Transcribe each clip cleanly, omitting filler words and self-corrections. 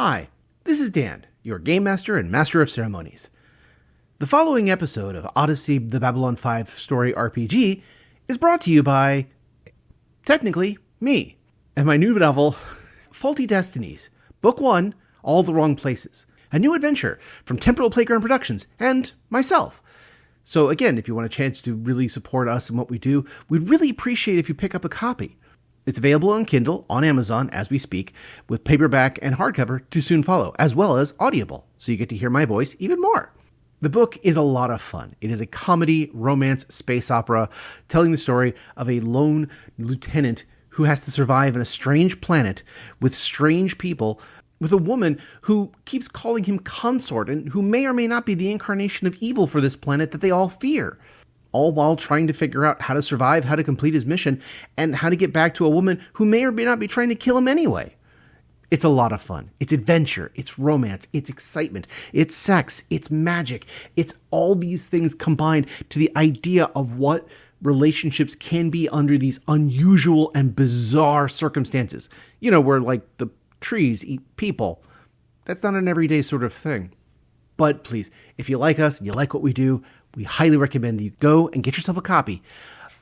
Hi, this is Dan, your Game Master and Master of Ceremonies. The following episode of Odyssey, the Babylon 5 story RPG is brought to you by, technically, me, and my new novel, Faulty Destinies, Book 1, All the Wrong Places, a new adventure from Temporal Playground Productions, and myself. So again, if you want a chance to really support us and what we do, we'd really appreciate if you pick up a copy. It's available on Kindle, on Amazon as we speak, with paperback and hardcover to soon follow, as well as Audible, so you get to hear my voice even more. The book is a lot of fun. It is a comedy, romance, space opera, telling the story of a lone lieutenant who has to survive on a strange planet with strange people, with a woman who keeps calling him consort and who may or may not be the incarnation of evil for this planet that they all fear. All while trying to figure out how to survive, how to complete his mission, and how to get back to a woman who may or may not be trying to kill him anyway. It's a lot of fun. It's adventure, it's romance, it's excitement, it's sex, it's magic. It's all these things combined to the idea of what relationships can be under these unusual and bizarre circumstances. You know, where like the trees eat people. That's not an everyday sort of thing. But please, if you like us and you like what we do, we highly recommend that you go and get yourself a copy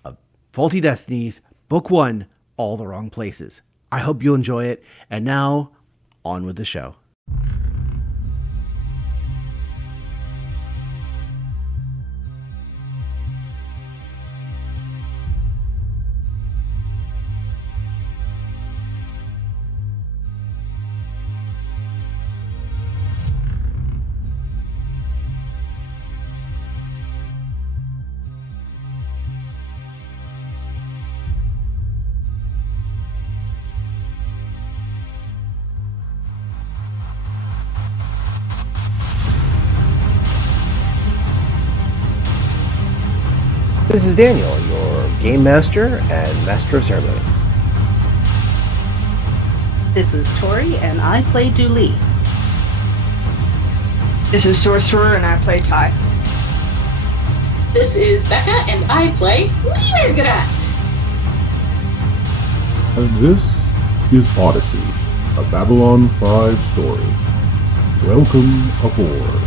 of Faulty Destinies, Book 1, All the Wrong Places. I hope you'll enjoy it. And now, on with the show. This is Daniel, your Game Master and Master of Ceremony. This is Tori, and I play Dooley. This is Sorcerer, and I play Ty. This is Becca, and I play Mirgrat. And this is Odyssey, a Babylon 5 story. Welcome aboard.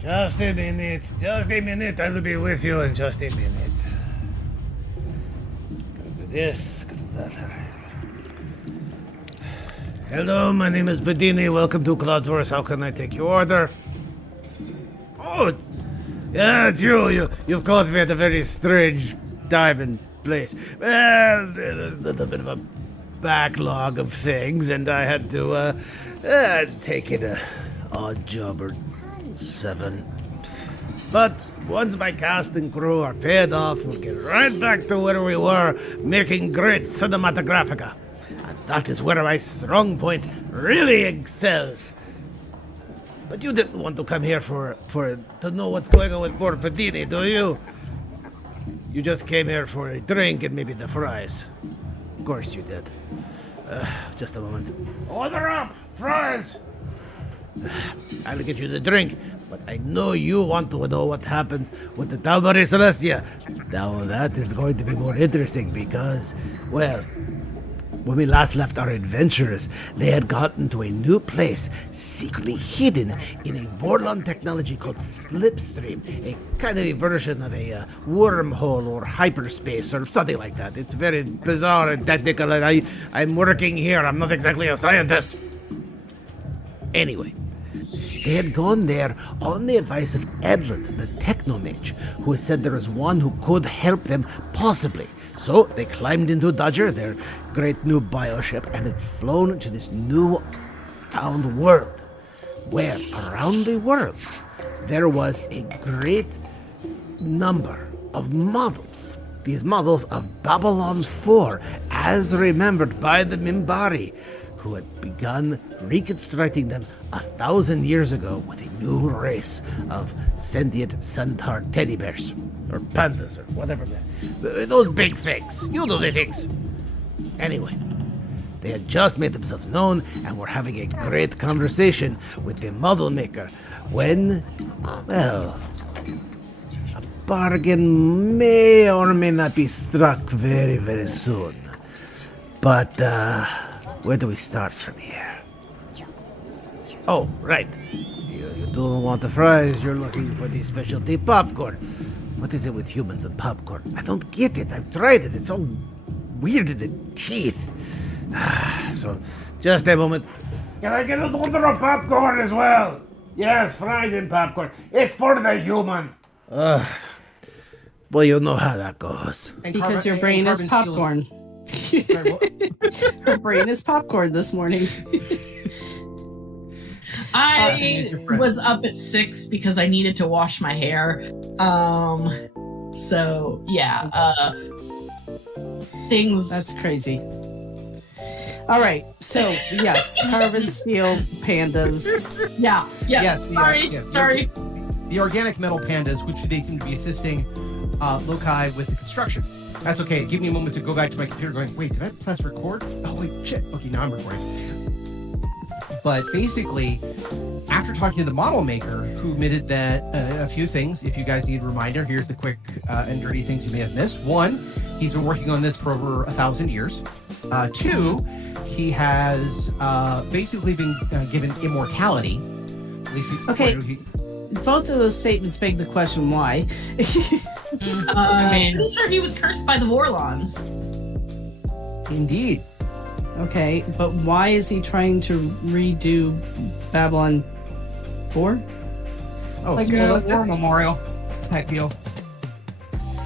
Just a minute, I will be with you in just a minute. Gonna do this, gonna do that. Hello, my name is Padini, welcome to Cloudverse, how can I take your order? Oh, it's you, you've caught me at a very strange time and place. Well, there's a little bit of a backlog of things, and I had to, take it a odd job or 7. But once my cast and crew are paid off, we'll get right back to where we were, making great cinematographica. And that is where my strong point really excels. But you didn't want to come here to know what's going on with poor Padini, do you? You just came here for a drink and maybe the fries. Of course you did. Just a moment. Order up! Fries! I'll get you the drink, but I know you want to know what happens with the Talmari Celestia. Now that is going to be more interesting because, well, when we last left our adventurers, they had gotten to a new place, secretly hidden in a Vorlon technology called Slipstream, a kind of a version of a wormhole or hyperspace or something like that. It's very bizarre and technical, and I'm working here. I'm not exactly a scientist. Anyway, they had gone there on the advice of Edlin, the technomage, who had said there was one who could help them, possibly. So they climbed into Dodger, their great new bioship, and had flown to this new found world, where around the world there was a great number of models. These models of Babylon 4, as remembered by the Mimbari, who had begun reconstructing them 1,000 years ago with a new race of sentient centaur teddy bears, or pandas, or whatever. Those big things. You know the things. Anyway, they had just made themselves known and were having a great conversation with the model maker when, well, a bargain may or may not be struck very, very soon. But, where do we start from here? Oh, right. You don't want the fries, you're looking for the specialty popcorn. What is it with humans and popcorn? I don't get it. I've tried it. It's so weird in the teeth. So, just a moment. Can I get an order of popcorn as well? Yes, fries and popcorn. It's for the human. Well, you know how that goes. Because your brain is popcorn. Her brain is popcorn this morning. I was up at 6 because I needed to wash my hair. So yeah, things. That's crazy. All right, so yes, carbon steel pandas. Yeah. Yes, Sorry. The organic metal pandas, which they seem to be assisting loci with the construction. That's okay. Give me a moment to go back to my computer going, wait, did I press record? Oh, wait, shit. Okay, now I'm recording. But basically, after talking to the model maker, who admitted that a few things, if you guys need a reminder, here's the quick and dirty things you may have missed. 1, he's been working on this for over 1,000 years. 2, he has basically been given immortality. Okay. Both of those statements beg the question, why? I'm pretty sure he was cursed by the Vorlons. Indeed. Okay, but why is he trying to redo Babylon 4? Oh, like a war memorial type deal.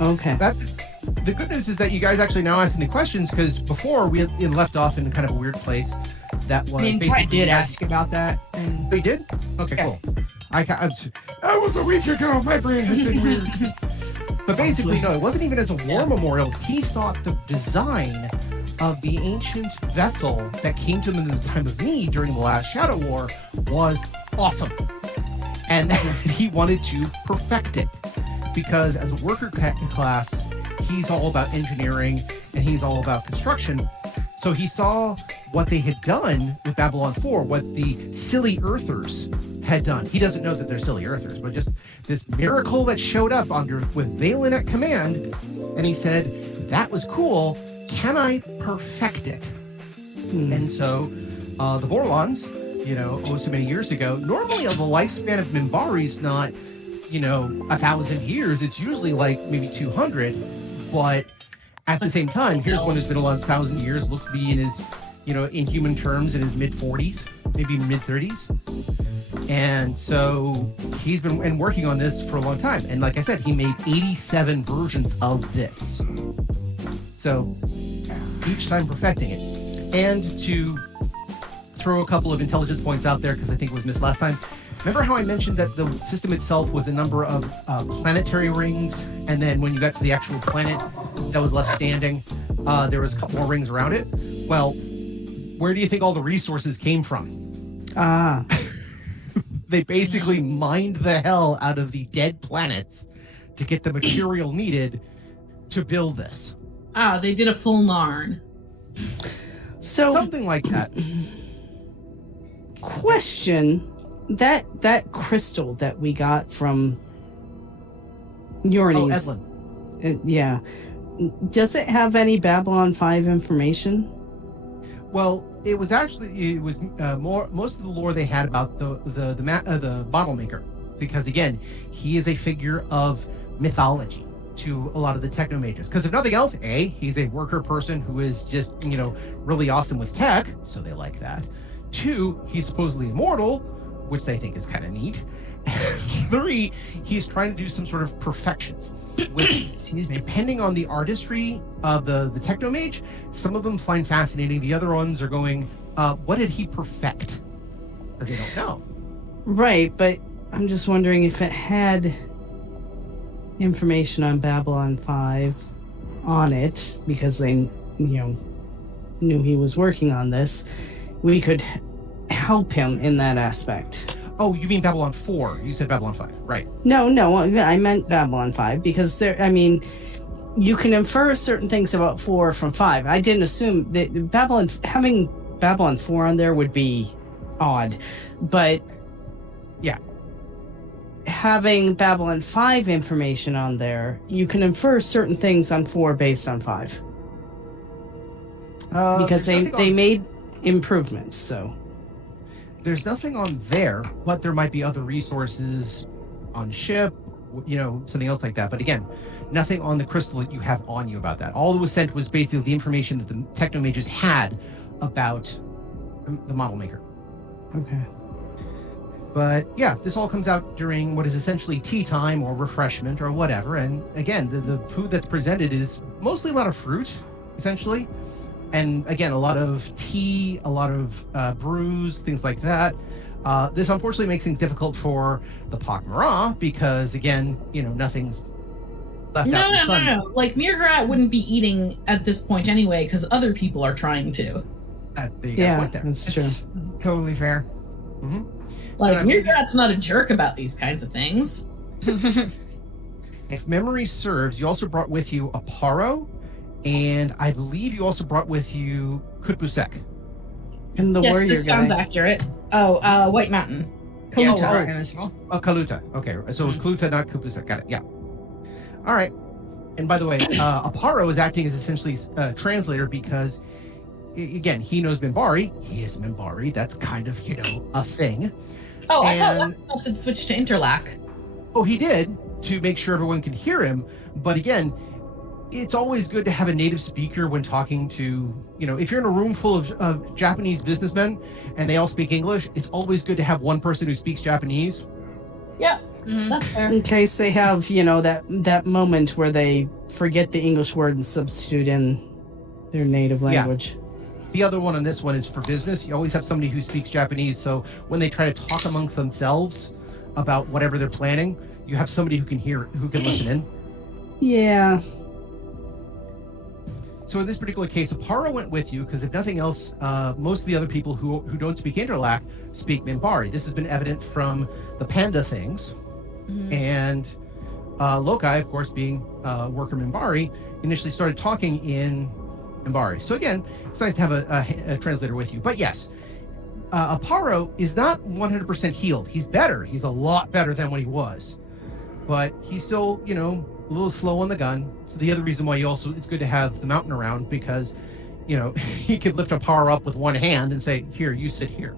Okay. The good news is that you guys actually now asking the questions, because before we had left off in kind of a weird place. That was. I mean, I did ask about that. And... Oh, you did? Okay, yeah. Cool. That was a week ago. My brain has been weird. But basically, no, it wasn't even as a war memorial. He thought the design of the ancient vessel that came to him in the time of need during the last Shadow War was awesome. And he wanted to perfect it. Because as a worker class, he's all about engineering and he's all about construction. So he saw what they had done with Babylon 4, what the silly Earthers had done. He doesn't know that they're silly Earthers, but just this miracle that showed up with Valen at command. And he said, that was cool. Can I perfect it? And so the Vorlons, so many years ago, normally the lifespan of Minbari is not, 1,000 years. It's usually like maybe 200. But at the same time, here's one who's been 1,000 years, looks to be in his, in human terms, in his mid-40s, maybe mid-30s. And so he's been working on this for a long time. And like I said, he made 87 versions of this. So each time perfecting it. And to throw a couple of intelligence points out there, because I think it was missed last time. Remember how I mentioned that the system itself was a number of planetary rings, and then when you got to the actual planet that was left standing, there was a couple more rings around it? Well, where do you think all the resources came from? They basically mined the hell out of the dead planets to get the material needed to build this. They did a full Narn. So something like that. Question: that crystal that we got from Uranus, yeah, does it have any Babylon 5 information? Well, most of the lore they had about the bottle maker, because again, he is a figure of mythology to a lot of the techno mages. Because if nothing else, he's a worker person who is just really awesome with tech, so they like that. 2, he's supposedly immortal, which they think is kind of neat. 3, he's trying to do some sort of perfections, which, depending on the artistry of the techno mage, some of them find fascinating. The other ones are going, what did he perfect? Because they don't know. Right, but I'm just wondering if it had information on Babylon 5 on it, because they, knew he was working on this. We could help him in that aspect. Oh, you mean Babylon 4? You said Babylon 5, right? No, I meant Babylon 5 because you can infer certain things about 4 from 5. I didn't assume that having Babylon 4 on there would be odd, but yeah, having Babylon 5 information on there, you can infer certain things on 4 based on 5. Because they made improvements, so. There's nothing on there, but there might be other resources on ship, something else like that. But again, nothing on the crystal that you have on you about that. All that was sent was basically the information that the technomages had about the model maker. Okay. But yeah, this all comes out during what is essentially tea time or refreshment or whatever. And again, the food that's presented is mostly a lot of fruit, essentially. And again, a lot of tea, a lot of brews, things like that. This unfortunately makes things difficult for the pak'ma'ra because, again, nothing's left out in the sun. No. Like, Mirgrat wouldn't be eating at this point anyway because other people are trying to. That's true. Totally fair. Mm-hmm. Like, Mirgrat's not a jerk about these kinds of things. If memory serves, you also brought with you a paro, and I believe you also brought with you Kutbusek. And the warrior this guy. sounds accurate. Oh, White Mountain. Kaluta. Kaluta. Okay, so it was Kaluta, not Kutbusek. Got it, yeah. All right. And by the way, Aparo is acting as essentially a translator because, again, he knows Minbari. He is Minbari. That's kind of, a thing. Oh, I thought Westmelt had switched to Interlac. Oh, he did, to make sure everyone can hear him. But again, it's always good to have a native speaker when talking to, if you're in a room full of Japanese businessmen and they all speak English, it's always good to have one person who speaks Japanese. Yeah, that's fair. In case they have, that moment where they forget the English word and substitute in their native language. Yeah. The other one on this one is for business. You always have somebody who speaks Japanese, so when they try to talk amongst themselves about whatever they're planning, you have somebody who can hear, who can listen in. Yeah. So in this particular case, Aparo went with you because if nothing else, most of the other people who don't speak Interlac speak Minbari. This has been evident from the panda things. Mm-hmm. And Lokai, of course, being worker Minbari, initially started talking in Minbari. So again, it's nice to have a translator with you. But yes, Aparo is not 100% healed. He's better. He's a lot better than what he was. But he's still, a little slow on the gun. So the other reason why it's good to have the mountain around because, he could lift Aparo up with one hand and say, here, you sit here.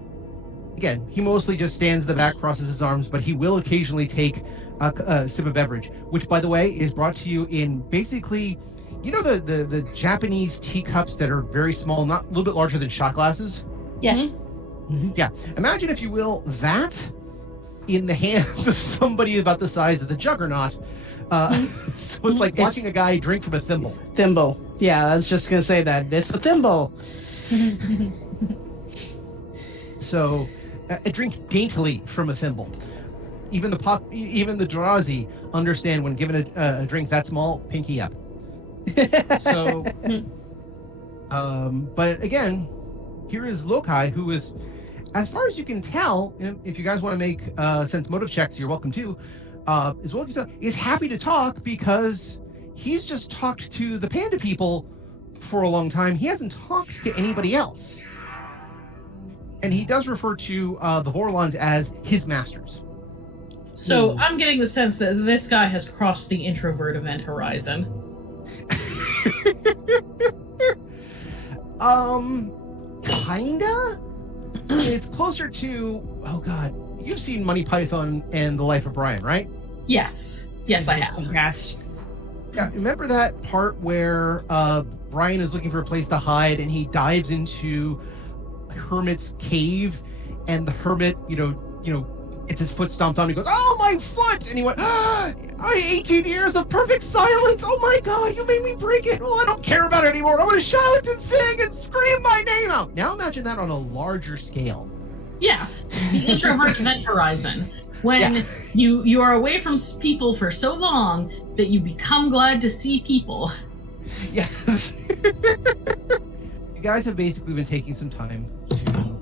Again, he mostly just stands in the back, crosses his arms, but he will occasionally take a sip of beverage, which, by the way, is brought to you in basically, the Japanese teacups that are very small, not a little bit larger than shot glasses? Yes. Mm-hmm. Yeah. Imagine, if you will, that in the hands of somebody about the size of the Juggernaut. So it's like watching a guy drink from a thimble. Thimble. Yeah, I was just going to say that. It's a thimble. So, drink daintily from a thimble. Even the Drazi understand when given a drink that small, pinky up. So, but again, here is Lokai, who is, as far as you can tell, if you guys want to make sense motive checks, you're welcome to. As well as is happy to talk because he's just talked to the panda people for a long time. He hasn't talked to anybody else. And he does refer to the Vorlons as his masters. So I'm getting the sense that this guy has crossed the introvert event horizon. Kinda? It's closer to, oh God, you've seen Monty Python and The Life of Brian, right? Yes. Yes, I have. Yes. Yeah, remember that part where Brian is looking for a place to hide and he dives into Hermit's cave and the Hermit, it's his foot stomped on. He goes, "Oh, my foot!" And he went, 18 years of perfect silence. Oh my God, you made me break it. Oh, I don't care about it anymore. I'm going to shout and sing and scream my name out. Now imagine that on a larger scale. Yeah, the introvert event horizon. When you are away from people for so long that you become glad to see people. Yes. You guys have basically been taking some time to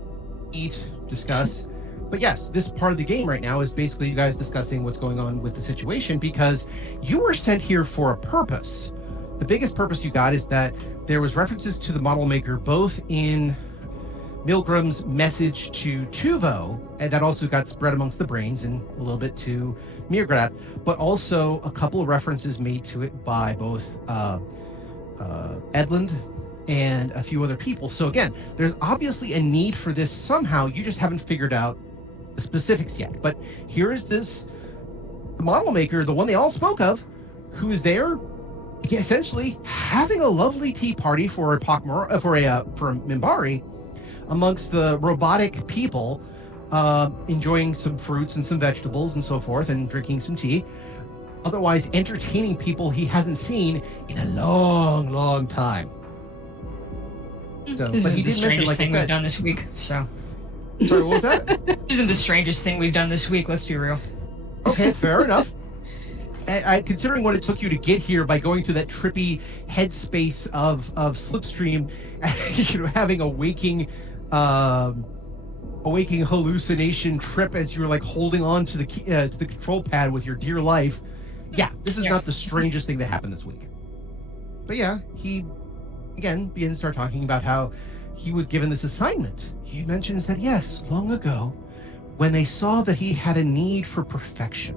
eat, discuss. But yes, this part of the game right now is basically you guys discussing what's going on with the situation because you were sent here for a purpose. The biggest purpose you got is that there was references to the model maker both in Milgram's message to Tuvo, and that also got spread amongst the brains and a little bit to Mirgrat, but also a couple of references made to it by both Edlund and a few other people. So again, there's obviously a need for this somehow. You just haven't figured out the specifics yet. But here is this model maker, the one they all spoke of, who is there essentially having a lovely tea party for a pak'ma'ra, for Minbari, amongst the robotic people, enjoying some fruits and some vegetables and so forth, and drinking some tea. Otherwise, entertaining people he hasn't seen in a long, long time. So, This but he isn't the did mention, strangest like I thing we've said, done this week, so. sorry, what was that? This isn't the strangest thing we've done this week, let's be real. Okay, fair enough. Considering what it took you to get here by going through that trippy headspace of Slipstream, having a waking hallucination trip as you were like holding on to the control pad with your dear life. Yeah, this is not the strangest thing that happened this week. But yeah, he again begins to start talking about how he was given this assignment. He mentions that yes, long ago, when they saw that he had a need for perfection,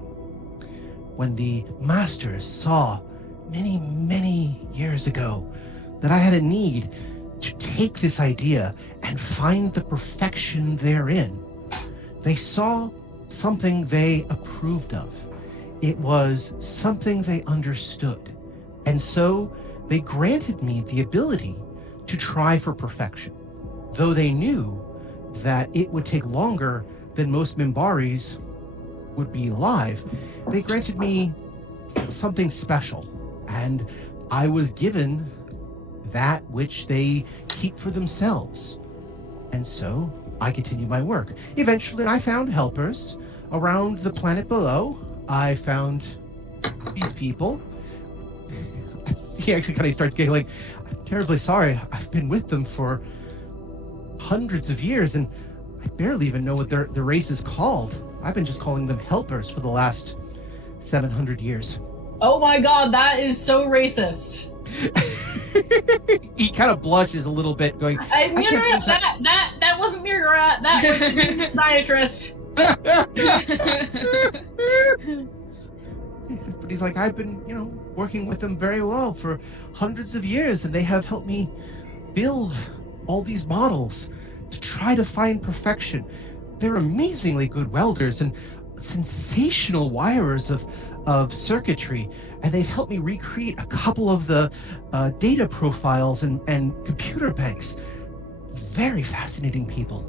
when the masters saw many, many years ago that I had a need to take this idea and find the perfection therein, they saw something they approved of. It was something they understood. And so they granted me the ability to try for perfection, though they knew that it would take longer than most Minbaris would be alive. They granted me something special, and I was given that which they keep for themselves. And so I continued my work. Eventually I found helpers around the planet below. I found these people. He actually kind of starts giggling. I'm terribly sorry. I've been with them for hundreds of years, and I barely even know what their race is called. I've been just calling them helpers for the last 700 years. Oh my god, that is so racist. He kind of blushes a little bit, going, that wasn't Mirgrat, that was the podiatrist. But he's like, I've been, working with them very well for hundreds of years, and they have helped me build all these models to try to find perfection. They're amazingly good welders and sensational wirers of circuitry, and they've helped me recreate a couple of the data profiles and computer banks. Very fascinating people.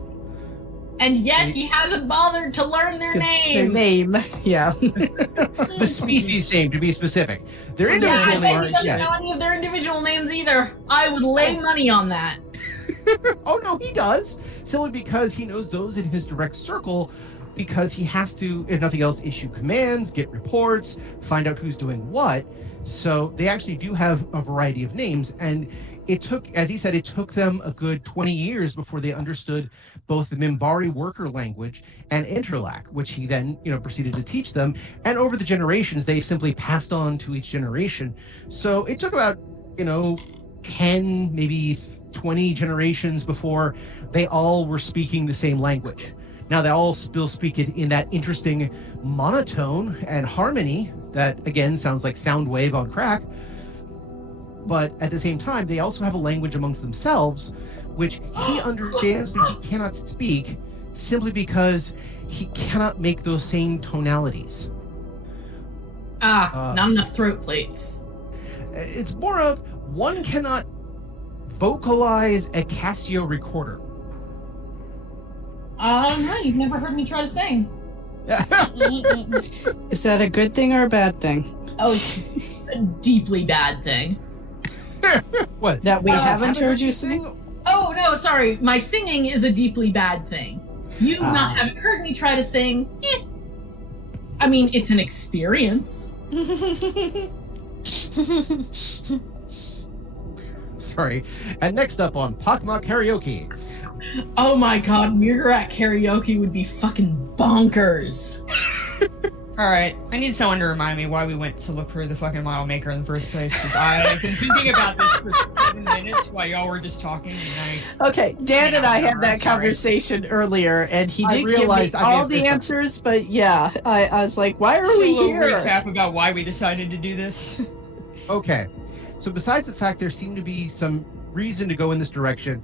And yet he hasn't bothered to learn their name. Their name, yeah. The species name, to be specific. Their individual names. He doesn't know any of their individual names either. I would lay money on that. Oh no, he does. Simply because he knows those in his direct circle, because he has to, if nothing else, issue commands, get reports, find out who's doing what. So they actually do have a variety of names, and it took, as he said, it took them a good 20 years before they understood both the Minbari worker language and Interlac, which he then, proceeded to teach them. And over the generations, they simply passed on to each generation. So it took about, 10, maybe 20 generations before they all were speaking the same language. Now they all still speak it in that interesting monotone and harmony that, again, sounds like Soundwave on crack. But at the same time, they also have a language amongst themselves, which he understands but he cannot speak, simply because he cannot make those same tonalities. Not enough throat plates. It's more of, one cannot vocalize a Casio recorder. No, you've never heard me try to sing. Is that a good thing or a bad thing? Oh, it's a deeply bad thing. What? That we haven't heard you sing? Oh, no, sorry. My singing is a deeply bad thing. You haven't heard me try to sing. I mean, it's an experience. Sorry. And next up on pak'ma'ra karaoke. Oh my god, Mirgrat karaoke would be fucking bonkers. All right, I need someone to remind me why we went to look for the fucking model maker in the first place. Because I've been thinking about this for 7 minutes while y'all were just talking. Okay, Dan and I had that conversation earlier, and he didn't give me all the answers, but yeah, I was like, why are we here? Recap about why we decided to do this. Okay, so besides the fact there seemed to be some reason to go in this direction,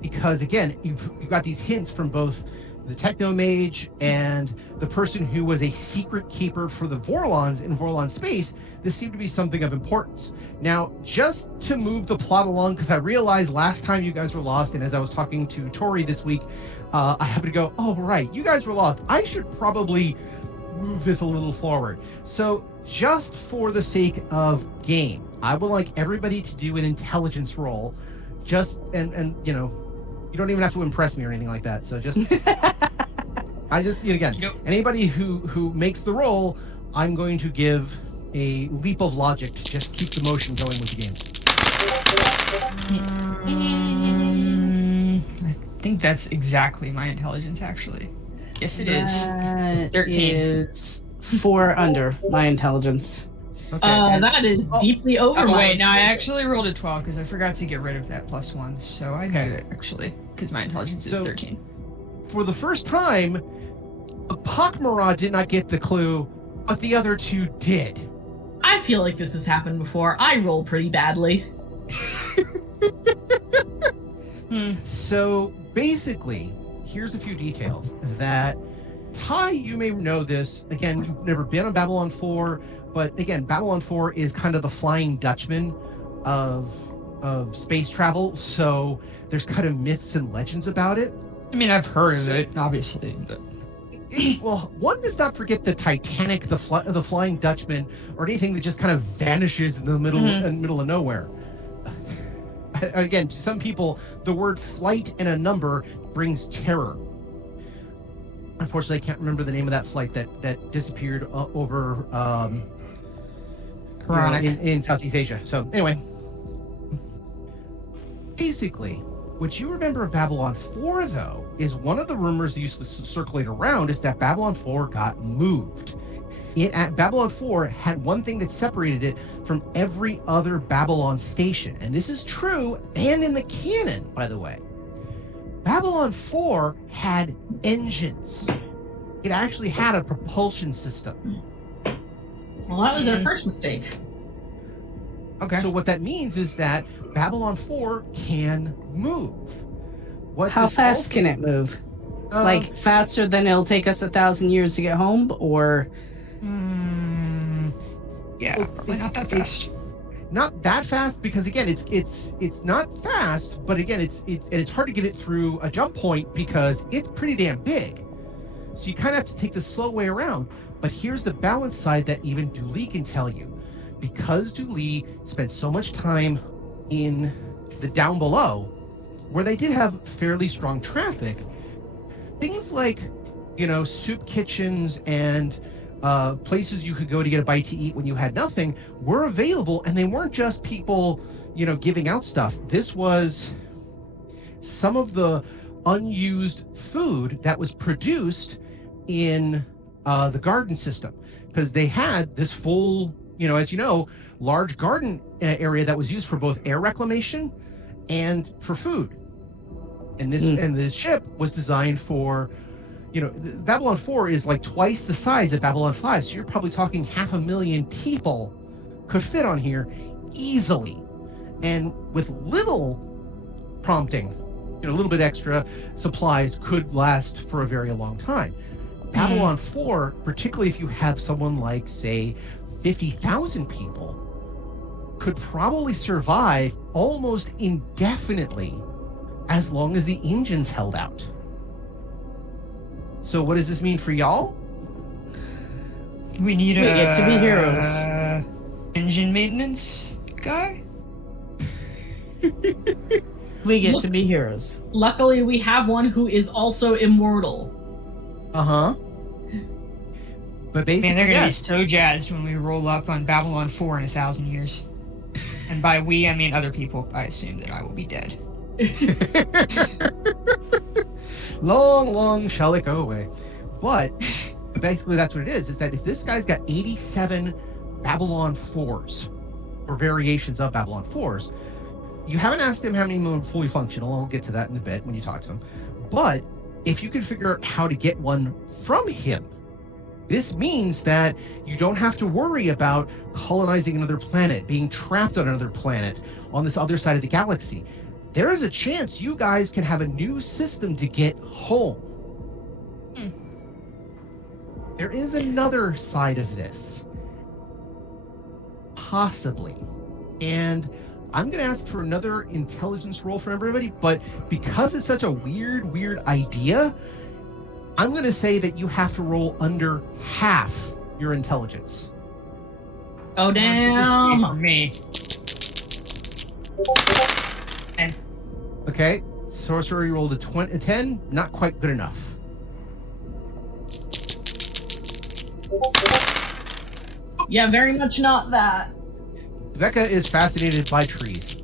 because again, you've got these hints from both the Technomage and the person who was a secret keeper for the Vorlons in Vorlon space. This seemed to be something of importance. Now, just to move the plot along, because I realized last time you guys were lost, and as I was talking to Tori this week, I happened to go, oh, right, you guys were lost. I should probably move this a little forward. So just for the sake of game, I would like everybody to do an intelligence roll. Just, and you know, you don't even have to impress me or anything like that. So just, again, anybody who makes the roll, I'm going to give a leap of logic to just keep the motion going with the game. I think that's exactly my intelligence, actually. Yes, it is. 13. Is 4 under my intelligence. Okay. That is deeply over. Oh, wait, no, I actually rolled a 12 because I forgot to get rid of that +1, so I knew it, actually, because my intelligence is 13. For the first time, pak'ma'ra did not get the clue, but the other two did. I feel like this has happened before. I roll pretty badly. So basically, here's a few details that Ty, you may know this. Again, you've never been on Babylon 4, but again, Babylon 4 is kind of the Flying Dutchman of space travel. So there's kind of myths and legends about it. I mean, I've heard of it, obviously, but well, one does not forget the Titanic, the Flying Dutchman, or anything that just kind of vanishes in the middle of nowhere. Again, to some people, the word flight and a number brings terror. Unfortunately, I can't remember the name of that flight that disappeared over in Southeast Asia. So anyway, basically, what you remember of Babylon 4, though, is one of the rumors that used to circulate around is that Babylon 4 got moved. Babylon 4 had one thing that separated it from every other Babylon station. And this is true and in the canon, by the way. Babylon 4 had engines. It actually had a propulsion system. Well, that was their first mistake. Okay. So what that means is that Babylon 4 can move. How fast can it move? Like faster than it'll take us 1,000 years to get home, or? Yeah, probably not that fast. Not that fast, because again, it's not fast, but again, it's hard to get it through a jump point because it's pretty damn big. So you kind of have to take the slow way around. But here's the balance side that even Dooley can tell you. Because Dooley spent so much time in the down below, where they did have fairly strong traffic, things like, soup kitchens and places you could go to get a bite to eat when you had nothing were available, and they weren't just people, giving out stuff. This was some of the unused food that was produced in the garden system, because they had this full, as you know, large garden area that was used for both air reclamation and for food. And this and the ship was designed for, Babylon 4 is like twice the size of Babylon 5, so you're probably talking 500,000 people could fit on here easily, and with little prompting, a little bit extra supplies could last for a very long time. Babylon 4, particularly if you have someone like, say, 50,000 people, could probably survive almost indefinitely as long as the engines held out. So what does this mean for y'all? We get to be heroes. Engine maintenance guy? We get to be heroes. Luckily, we have one who is also immortal. But basically, man, they're gonna be so jazzed when we roll up on Babylon 4 in 1,000 years. And by we, I mean other people. I assume that I will be dead. Long, long shall it go away. But But basically, that's what it is that if this guy's got 87 Babylon 4s, or variations of Babylon 4s, you haven't asked him how many are fully functional. I'll get to that in a bit when you talk to him. But if you can figure out how to get one from him, this means that you don't have to worry about colonizing another planet, being trapped on another planet on this other side of the galaxy. There is a chance you guys can have a new system to get home. There is another side of this. Possibly. And I'm going to ask for another intelligence roll for everybody, but because it's such a weird idea, I'm going to say that you have to roll under half your intelligence. Oh, damn. For me. And okay, sorcerer, you rolled a 10, not quite good enough. Yeah, very much not that. Becca is fascinated by trees.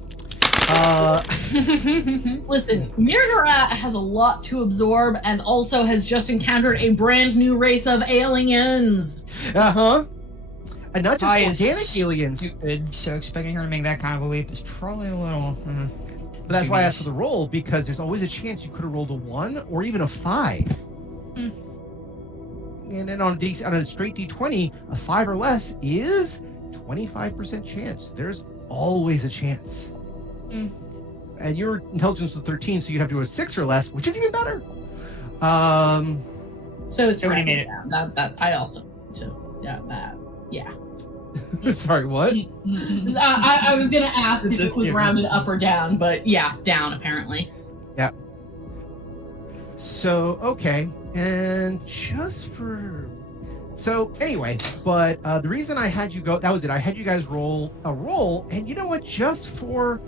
Listen, Mirgarat has a lot to absorb and also has just encountered a brand new race of aliens. Uh-huh. And not just I organic aliens. Stupid, so expecting her to make that kind of a leap is probably a little... But that's why I asked for the roll, because there's always a chance you could have rolled a 1 or even a 5. And then on a straight D20, a 5 or less is 25% chance. There's always a chance. And your intelligence was 13, so you'd have to do a 6 or less, which is even better. So it's already rounded made it. down. That I also yeah. Sorry, what? I was gonna ask if it was given. rounded up or down, but yeah, down apparently. Yeah. So, okay. And so anyway, but the reason I had you go, that was it. I had you guys roll a roll, and you know what? Just for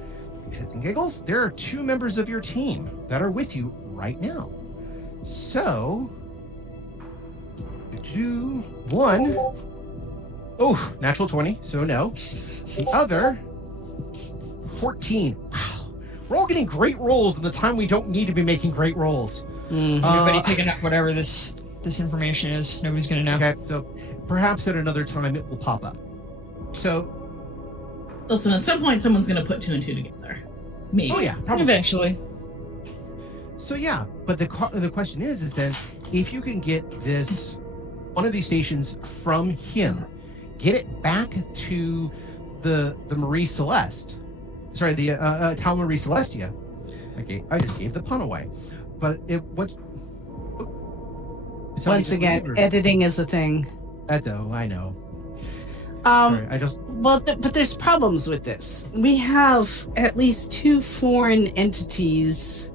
shits and giggles, there are 2 members of your team that are with you right now. So, do one. Oh, natural 20, so no. The other, 14. Wow. We're all getting great rolls in the time we don't need to be making great rolls. Everybody picking up whatever this information is. Nobody's gonna know. Okay, so perhaps at another time it will pop up. So, Listen, at some point someone's gonna put 2 and 2 together. Maybe. oh yeah, probably. Eventually. So yeah, but the question is then if you can get this one of these stations from him, get it back to the Marie Celeste. Sorry, the Tal Marie Celestia. Okay, I just gave the pun away. But once again, editing is a thing. I know. Sorry, But there's problems with this. We have at least 2 foreign entities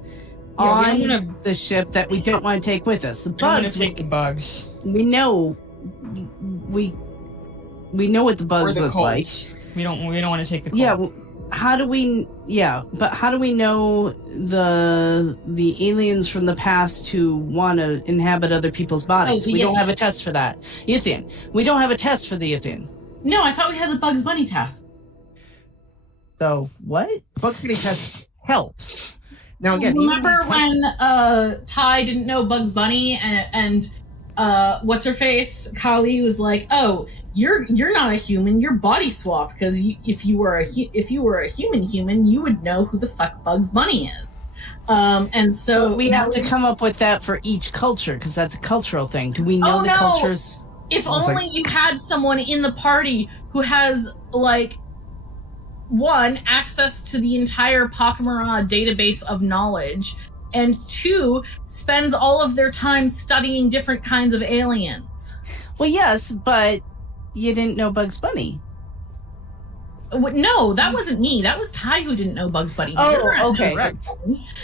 on the ship that we don't want to take with us. The bugs. Take the bugs. We know. We know what the bugs look like. We don't want to take the cult. Yeah. How do we? Yeah, but how do we know the aliens from the past who want to inhabit other people's bodies? We don't have a test for that. Yuthian. We don't have a test for the Yuthian. No, I thought we had the Bugs Bunny test. So what? Bugs Bunny test helps. Now again, remember when Ty didn't know Bugs Bunny and what's her face? Kali was like, "Oh, you're not a human. You're body swapped because if you were a human, you would know who the fuck Bugs Bunny is." And so we have to come up with that for each culture because that's a cultural thing. Do we know cultures? If only you had someone in the party who has like 1, access to the entire pak'ma'ra database of knowledge, and 2, spends all of their time studying different kinds of aliens. Well, yes, but you didn't know Bugs Bunny. No, that wasn't me. That was Ty who didn't know Bugs Bunny. Oh, okay.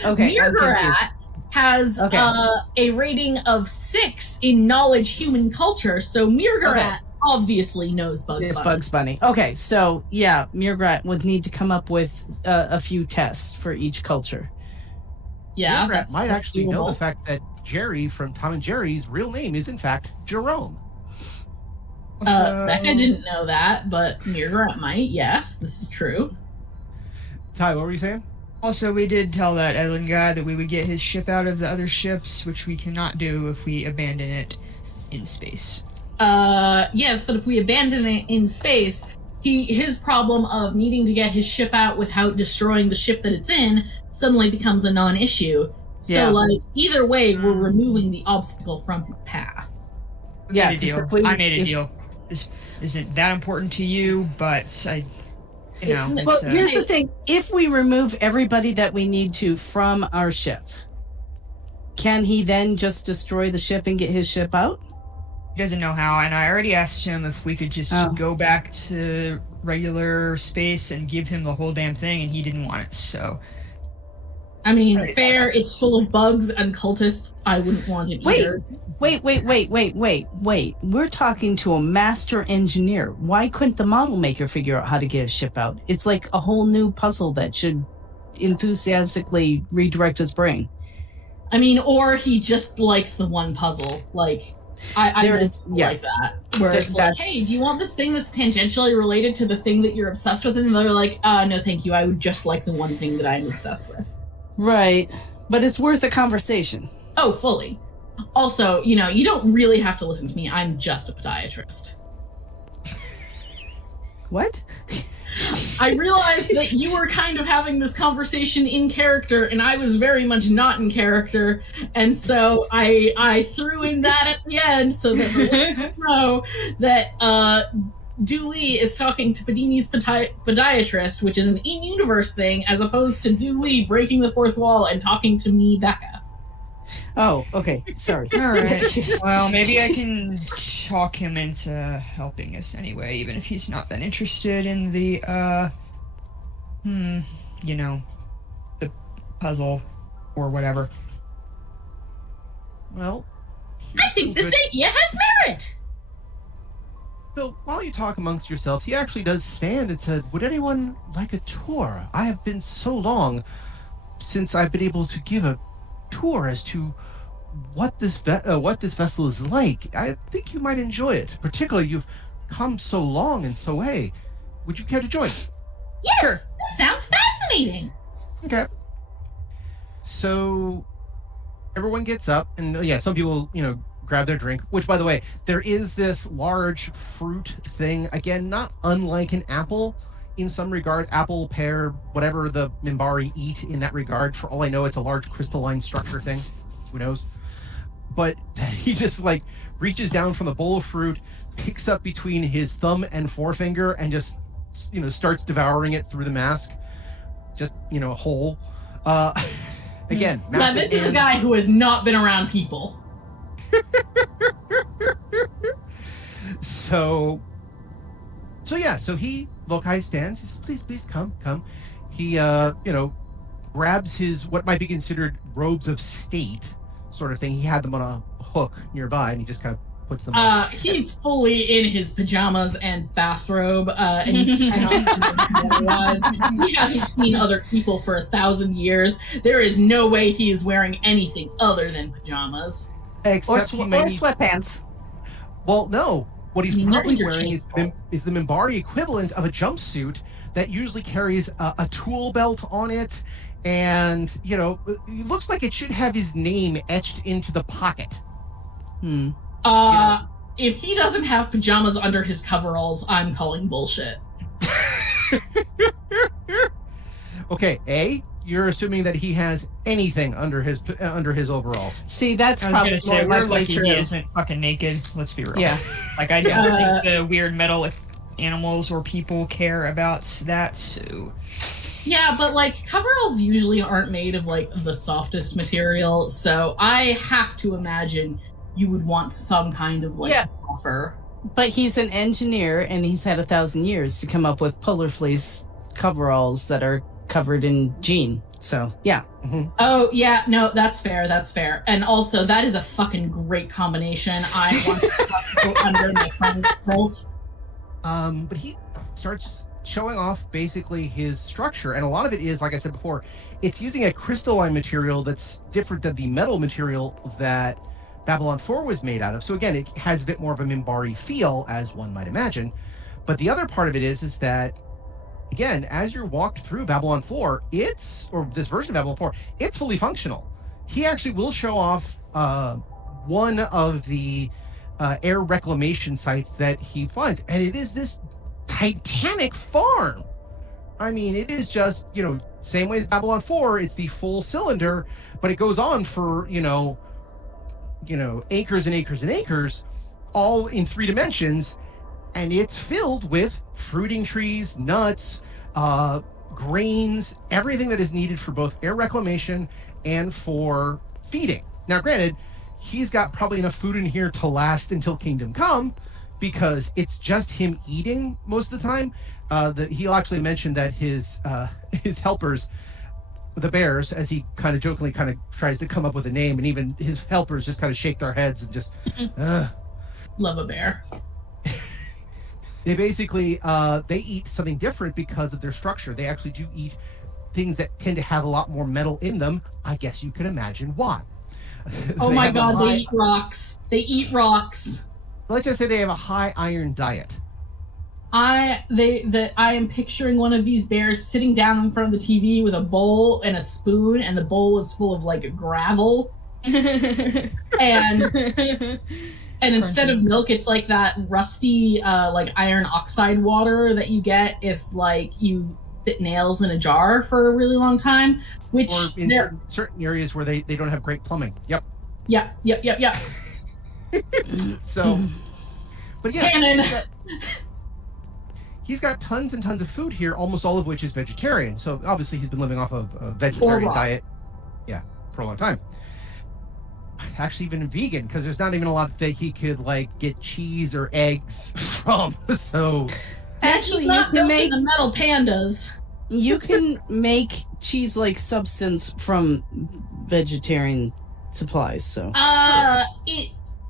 Okay. Mirgarat has a rating of 6 in knowledge human culture, so Mirgarat obviously knows Bugs Bunny. Bugs Bunny. Okay, so yeah, Mirgarat would need to come up with a few tests for each culture. Yeah, Mirgarat might actually know the fact that Jerry from Tom and Jerry's real name is in fact Jerome. Becca didn't know that, but Mirgarat might. Yes, this is true. Ty, what were you saying? Also, we did tell that Ellen guy that we would get his ship out of the other ships, which we cannot do if we abandon it. in space. Yes, but if we abandon it in space, his problem of needing to get his ship out without destroying the ship that it's in suddenly becomes a non-issue. So, like, either way, we're removing the obstacle from his path. I made a deal. This isn't that important to you, but Well, here's the thing. If we remove everybody that we need to from our ship, can he then just destroy the ship and get his ship out? He doesn't know how, and I already asked him if we could just go back to regular space and give him the whole damn thing, and he didn't want it, so... I mean, fair, it's full of bugs and cultists. I wouldn't want it either. Wait. We're talking to a master engineer. Why couldn't the model maker figure out how to get a ship out? It's like a whole new puzzle that should enthusiastically redirect his brain. I mean, or he just likes the one puzzle. Like, I like that. Where it's like, hey, do you want this thing that's tangentially related to the thing that you're obsessed with? And they're like, no, thank you. I would just like the one thing that I'm obsessed with. Right. But it's worth a conversation. Oh, fully. Also, you don't really have to listen to me. I'm just a podiatrist. What? I realized that you were kind of having this conversation in character, and I was very much not in character, and so I threw in that at the end so that the listeners know that Dooley is talking to Padini's podiatrist, which is an in-universe thing, as opposed to Dooley breaking the fourth wall and talking to me, Becca. Oh, okay. Sorry. All right. Well, maybe I can talk him into helping us anyway, even if he's not that interested in the, the puzzle or whatever. Well, I think this idea has merit. So while you talk amongst yourselves, he actually does stand and said, "Would anyone like a tour? I have been so long since I've been able to give a tour as to what this vessel is like. I think you might enjoy it. Particularly, you've come so long and so way. Would you care to join?" Yes, sure. That sounds fascinating. Okay. So everyone gets up, and some people, grab their drink. Which, by the way, there is this large fruit thing. Again, not unlike an apple. In some regards, apple, pear, whatever the Minbari eat in that regard. For all I know, it's a large crystalline structure thing. Who knows? But he just reaches down from the bowl of fruit, picks up between his thumb and forefinger, and just starts devouring it through the mask. Just whole. Again, now this is a guy who has not been around people. So he Lokai stands. He says, please come. He grabs his what might be considered robes of state sort of thing. He had them on a hook nearby, and he just kind of puts them on. He's fully in his pajamas and bathrobe, and he hasn't seen other people for 1,000 years. There is no way he is wearing anything other than pajamas. Or sweatpants. Well, no. What he's probably wearing is the Minbari equivalent of a jumpsuit that usually carries a tool belt on it, and it looks like it should have his name etched into the pocket. If he doesn't have pajamas under his coveralls, I'm calling bullshit. Okay, you're assuming that he has anything under his overalls. See, that's I was gonna say we're lucky he isn't fucking naked. Let's be real. Yeah. I don't think the weird metal animals or people care about that. So. Yeah, but coveralls usually aren't made of the softest material, so I have to imagine you would want some kind of buffer. But he's an engineer, and he's had 1,000 years to come up with polar fleece coveralls that are covered in jean. So yeah. Mm-hmm. Oh yeah, no, that's fair. And also, that is a fucking great combination. I want to go under my friend's quilt. But he starts showing off basically his structure, and a lot of it is, like I said before, it's using a crystalline material that's different than the metal material that Babylon 4 was made out of. So again, it has a bit more of a Minbari feel, as one might imagine. But the other part of it is that, again, as you're walked through Babylon 4, this version of Babylon 4, it's fully functional. He actually will show off one of the air reclamation sites that he finds. And it is this titanic farm. I mean, it is just, same way as Babylon 4, it's the full cylinder, but it goes on for, acres and acres and acres, all in 3 dimensions. And it's filled with fruiting trees, nuts, grains, everything that is needed for both air reclamation and for feeding. Now, granted, he's got probably enough food in here to last until Kingdom Come, because it's just him eating most of the time. He'll actually mention that his helpers, the bears, as he kind of jokingly kind of tries to come up with a name, and even his helpers just kind of shake their heads and just love a bear. They basically they eat something different because of their structure. They actually do eat things that tend to have a lot more metal in them. I guess you can imagine why. Oh my God, they eat rocks. They eat rocks. Let's just say they have a high iron diet. I am picturing one of these bears sitting down in front of the TV with a bowl and a spoon, and the bowl is full of like gravel. and instead of milk, it's like that rusty like iron oxide water that you get if like you fit nails in a jar for a really long time, which or in certain areas where they don't have great plumbing. Yep. So, but yeah, he's got tons and tons of food here, almost all of which is vegetarian. So obviously he's been living off of a vegetarian diet, for a long time. Actually, even vegan, because there's not even a lot that he could like get cheese or eggs from. So actually, you can make the metal pandas. You can make cheese-like substance from vegetarian supplies. So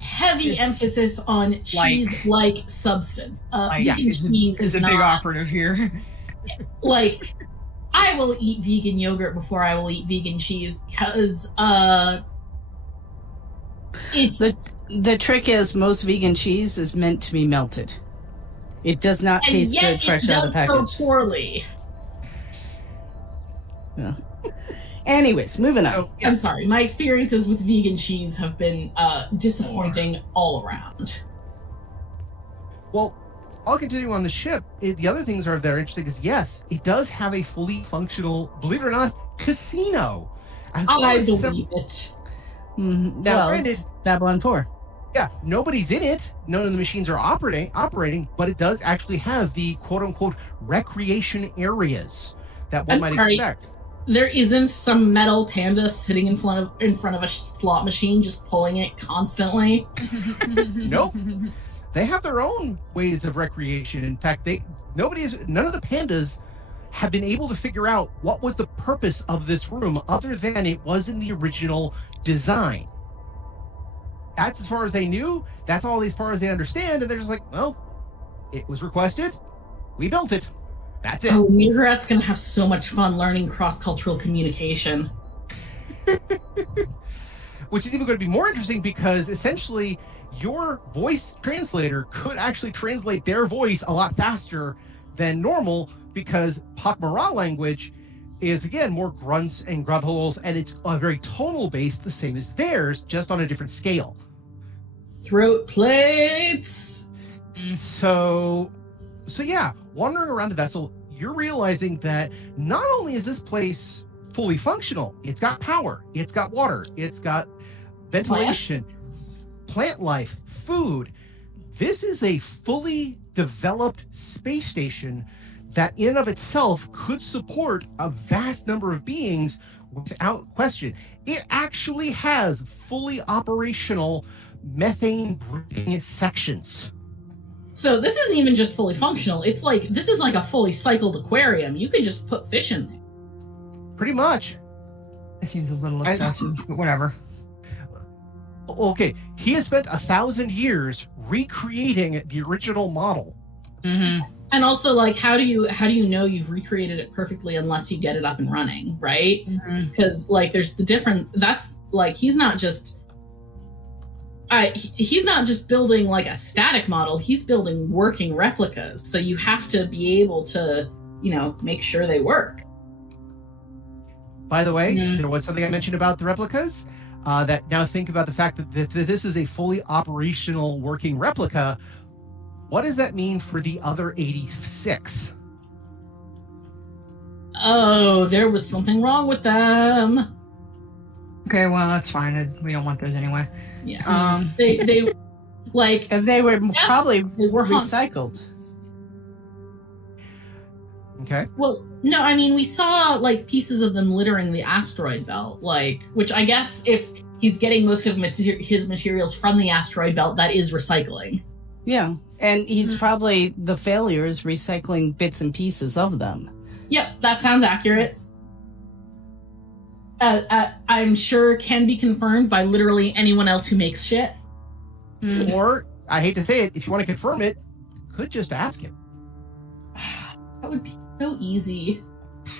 heavy emphasis on cheese-like substance. Vegan cheese is a big operative here. Like, I will eat vegan yogurt before I will eat vegan cheese because it's the trick is most vegan cheese is meant to be melted. It does not taste good fresh out of the package. It does so poorly. Yeah. Anyways, moving on. I'm sorry. My experiences with vegan cheese have been disappointing all around. Well, I'll continue on the ship. The other things that are interesting is, yes, it does have a fully functional, believe it or not, casino. I believe it. Now, granted, it's Babylon 4. Yeah, nobody's in it. None of the machines are operating, but it does actually have the quote-unquote recreation areas that one might expect. There isn't some metal panda sitting in front of a slot machine just pulling it constantly. Nope. They have their own ways of recreation. In fact, none of the pandas have been able to figure out what was the purpose of this room other than it was in the original design. That's as far as they knew. That's all as far as they understand. And they're just like, well, it was requested. We built it. That's it. Oh, Meergrat's going to have so much fun learning cross-cultural communication. Which is even going to be more interesting because essentially your voice translator could actually translate their voice a lot faster than normal because pak'ma'ra language is, again, more grunts and gruntles, and it's very tonal based, the same as theirs, just on a different scale. Throat plates! So yeah, wandering around the vessel, you're realizing that not only is this place fully functional, it's got power, it's got water, it's got ventilation, plant life, food. This is a fully developed space station that in and of itself could support a vast number of beings without question. It actually has fully operational methane breathing sections. So this isn't even just fully functional. It's like, this is like a fully cycled aquarium. You could just put fish in there. Pretty much. It seems a little excessive, but whatever. Okay, he has spent 1,000 years recreating the original model. Mm-hmm. And also, like, how do you know you've recreated it perfectly unless you get it up and running, right? Because like, there's the different. That's like, he's not just building like a static model. He's building working replicas. So you have to be able to, make sure they work. by the way, there was something I mentioned about the replicas. That now think about the fact that this is a fully operational working replica. What does that mean for the other 86? Oh, there was something wrong with them. Okay, well, that's fine. We don't want those anyway. Yeah. They like... And they were probably they were recycled. Okay. Well, no, I mean, we saw, like, pieces of them littering the asteroid belt, like, which I guess if he's getting most of his materials from the asteroid belt, that is recycling. Yeah, and he's probably the failures recycling bits and pieces of them. Yep, that sounds accurate. I'm sure can be confirmed by literally anyone else who makes shit. Or, I hate to say it, if you want to confirm it, could just ask him. That would be so easy.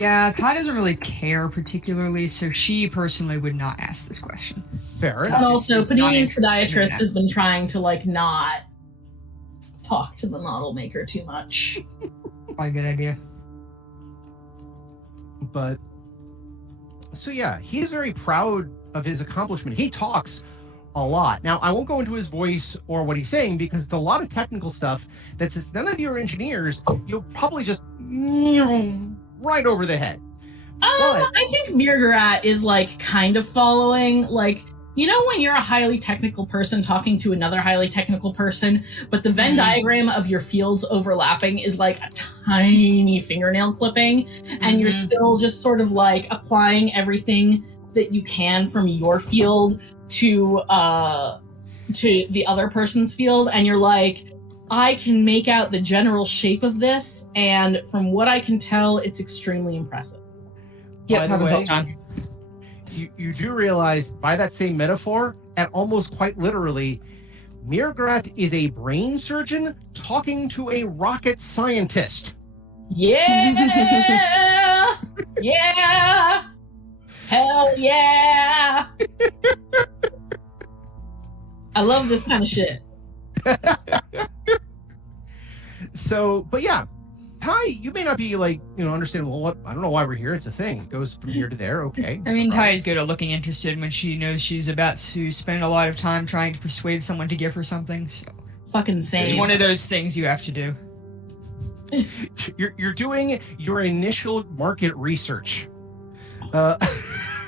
Yeah, Ty doesn't really care particularly, so she personally would not ask this question. Fair enough. And also, Padini's podiatrist has been trying to, like, not talk to the model maker too much. Probably a good idea. But, so yeah, he's very proud of his accomplishment. He talks a lot. Now, I won't go into his voice or what he's saying because it's a lot of technical stuff that since none of you are engineers, you'll probably just right over the head. I think Mirgarat is, like, kind of following, like, you know when you're a highly technical person talking to another highly technical person, but the Venn diagram of your fields overlapping is like a tiny fingernail clipping, and you're still just sort of like applying everything that you can from your field to the other person's field, and you're like, I can make out the general shape of this, and from what I can tell, it's extremely impressive. Yep, happens all the time. You do realize, by that same metaphor, and almost quite literally, Mirgarat is a brain surgeon talking to a rocket scientist. Yeah! Yeah! Hell yeah! I love this kind of shit. So, but yeah, Ty, you may not be like, understand, well, what, I don't know why we're here. It's a thing. It goes from here to there. Okay. I mean, Ty is good at looking interested when she knows she's about to spend a lot of time trying to persuade someone to give her something. So. Fucking same. It's one of those things you have to do. You're doing your initial market research.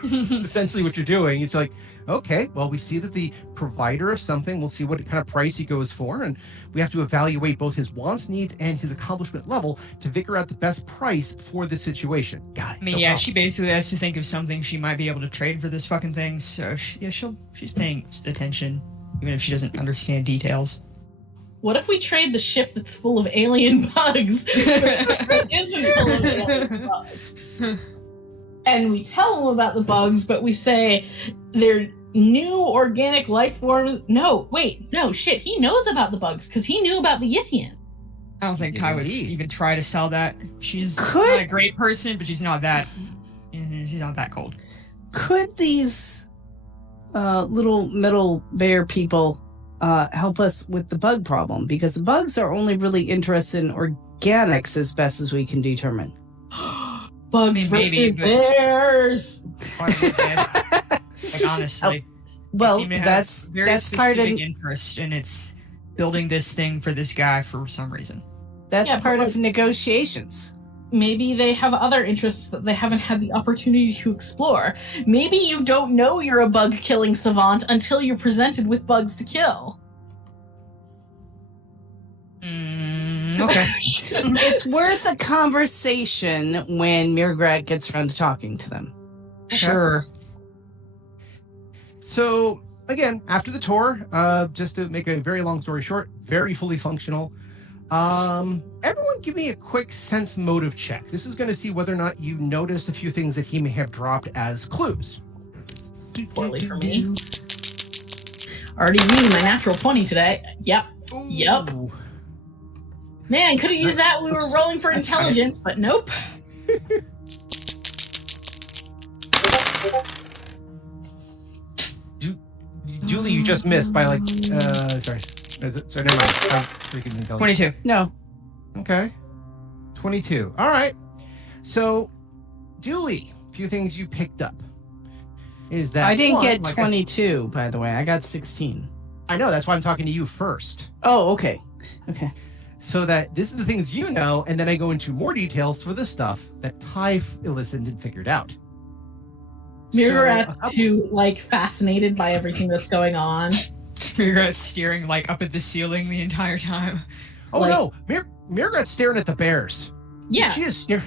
Essentially what you're doing. It's like, okay, well, we see that the provider of something, we'll see what kind of price he goes for, and we have to evaluate both his wants, needs, and his accomplishment level to figure out the best price for the situation. Got it. I mean, yeah, she basically has to think of something she might be able to trade for this fucking thing, so she's paying attention, even if she doesn't understand details. What if we trade the ship that's full of alien bugs that isn't full of alien bugs? And we tell them about the bugs, but we say they're new organic life forms. No, shit. He knows about the bugs because he knew about the Yithian. I don't think Ty would even try to sell that. She's not a great person, but she's not that cold. Could these little metal bear people help us with the bug problem? Because the bugs are only really interested in organics as best as we can determine. Bugs versus bears. Like, honestly. Well, that's part of interest, and it's building this thing for this guy for some reason. That's part of negotiations. Maybe they have other interests that they haven't had the opportunity to explore. Maybe you don't know you're a bug-killing savant until you're presented with bugs to kill. Okay. It's worth a conversation when Mirgarat gets around to talking to them. Sure. So, again, after the tour, just to make a very long story short, very fully functional. Everyone give me a quick sense motive check. This is going to see whether or not you notice a few things that he may have dropped as clues. Poorly for me. Already using my natural 20 today. Yep. Ooh. Yep. Man, could have used that when we were rolling for intelligence, but nope. Julie, you just missed by like, sorry, never mind. 22. No. Okay. 22. All right. So, Julie, few things you picked up is that I didn't get 22, by the way. I got 16. I know, that's why I'm talking to you first. Oh, okay. Okay. So that this is the things you know, and then I go into more details for the stuff that Ty listened and figured out. Mirrorat's too fascinated by everything that's going on. Mirrorat's staring up at the ceiling the entire time. Oh no, Mirrorat's staring at the bears. Yeah, she is staring.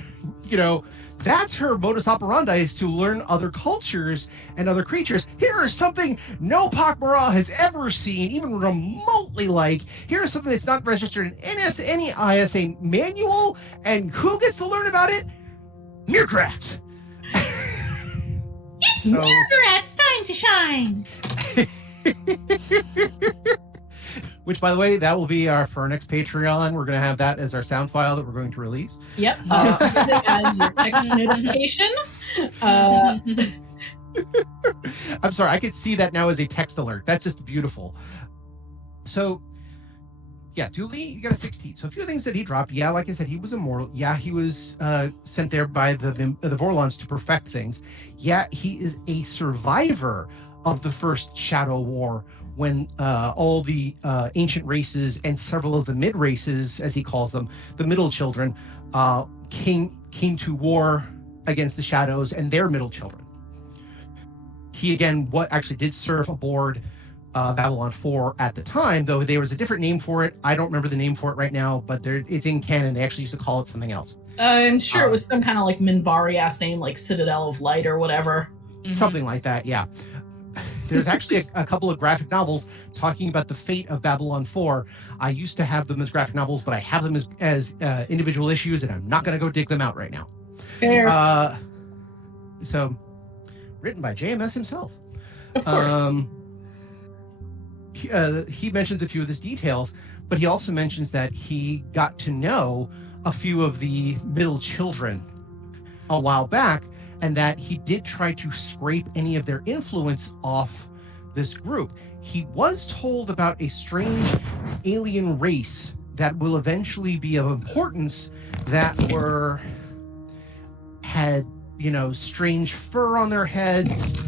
That's her modus operandi, is to learn other cultures and other creatures. Here is something no pak'ma'ra has ever seen, even remotely like. Here is something that's not registered in any ISA manual, and who gets to learn about it? Mirrorat. It's Mirrorat's time to shine. Which, by the way, that will be for our next Patreon. We're going to have that as our sound file that we're going to release. Yep. As your text notification. I'm sorry, I could see that now as a text alert. That's just beautiful. So, yeah, Dooley, you got a 16. So a few things that he dropped. Yeah, like I said, he was immortal. Yeah, he was sent there by the Vorlons to perfect things. Yeah, he is a survivor of the first Shadow War, when all the ancient races and several of the mid races, as he calls them, the middle children, came to war against the Shadows and their middle children. He again actually did serve aboard Babylon 4 at the time, though there was a different name for it. I don't remember the name for it right now, but it's in canon. They actually used to call it something else. I'm sure it was some kind of Minbari ass name, like Citadel of Light or whatever. Something like that, yeah. There's actually a couple of graphic novels talking about the fate of Babylon 4. I used to have them as graphic novels, but I have them as individual issues, and I'm not going to go dig them out right now. Fair. So, written by JMS himself. Of course. He mentions a few of his details, but he also mentions that he got to know a few of the middle children a while back, and that he did try to scrape any of their influence off this group. He was told about a strange alien race that will eventually be of importance, that had strange fur on their heads,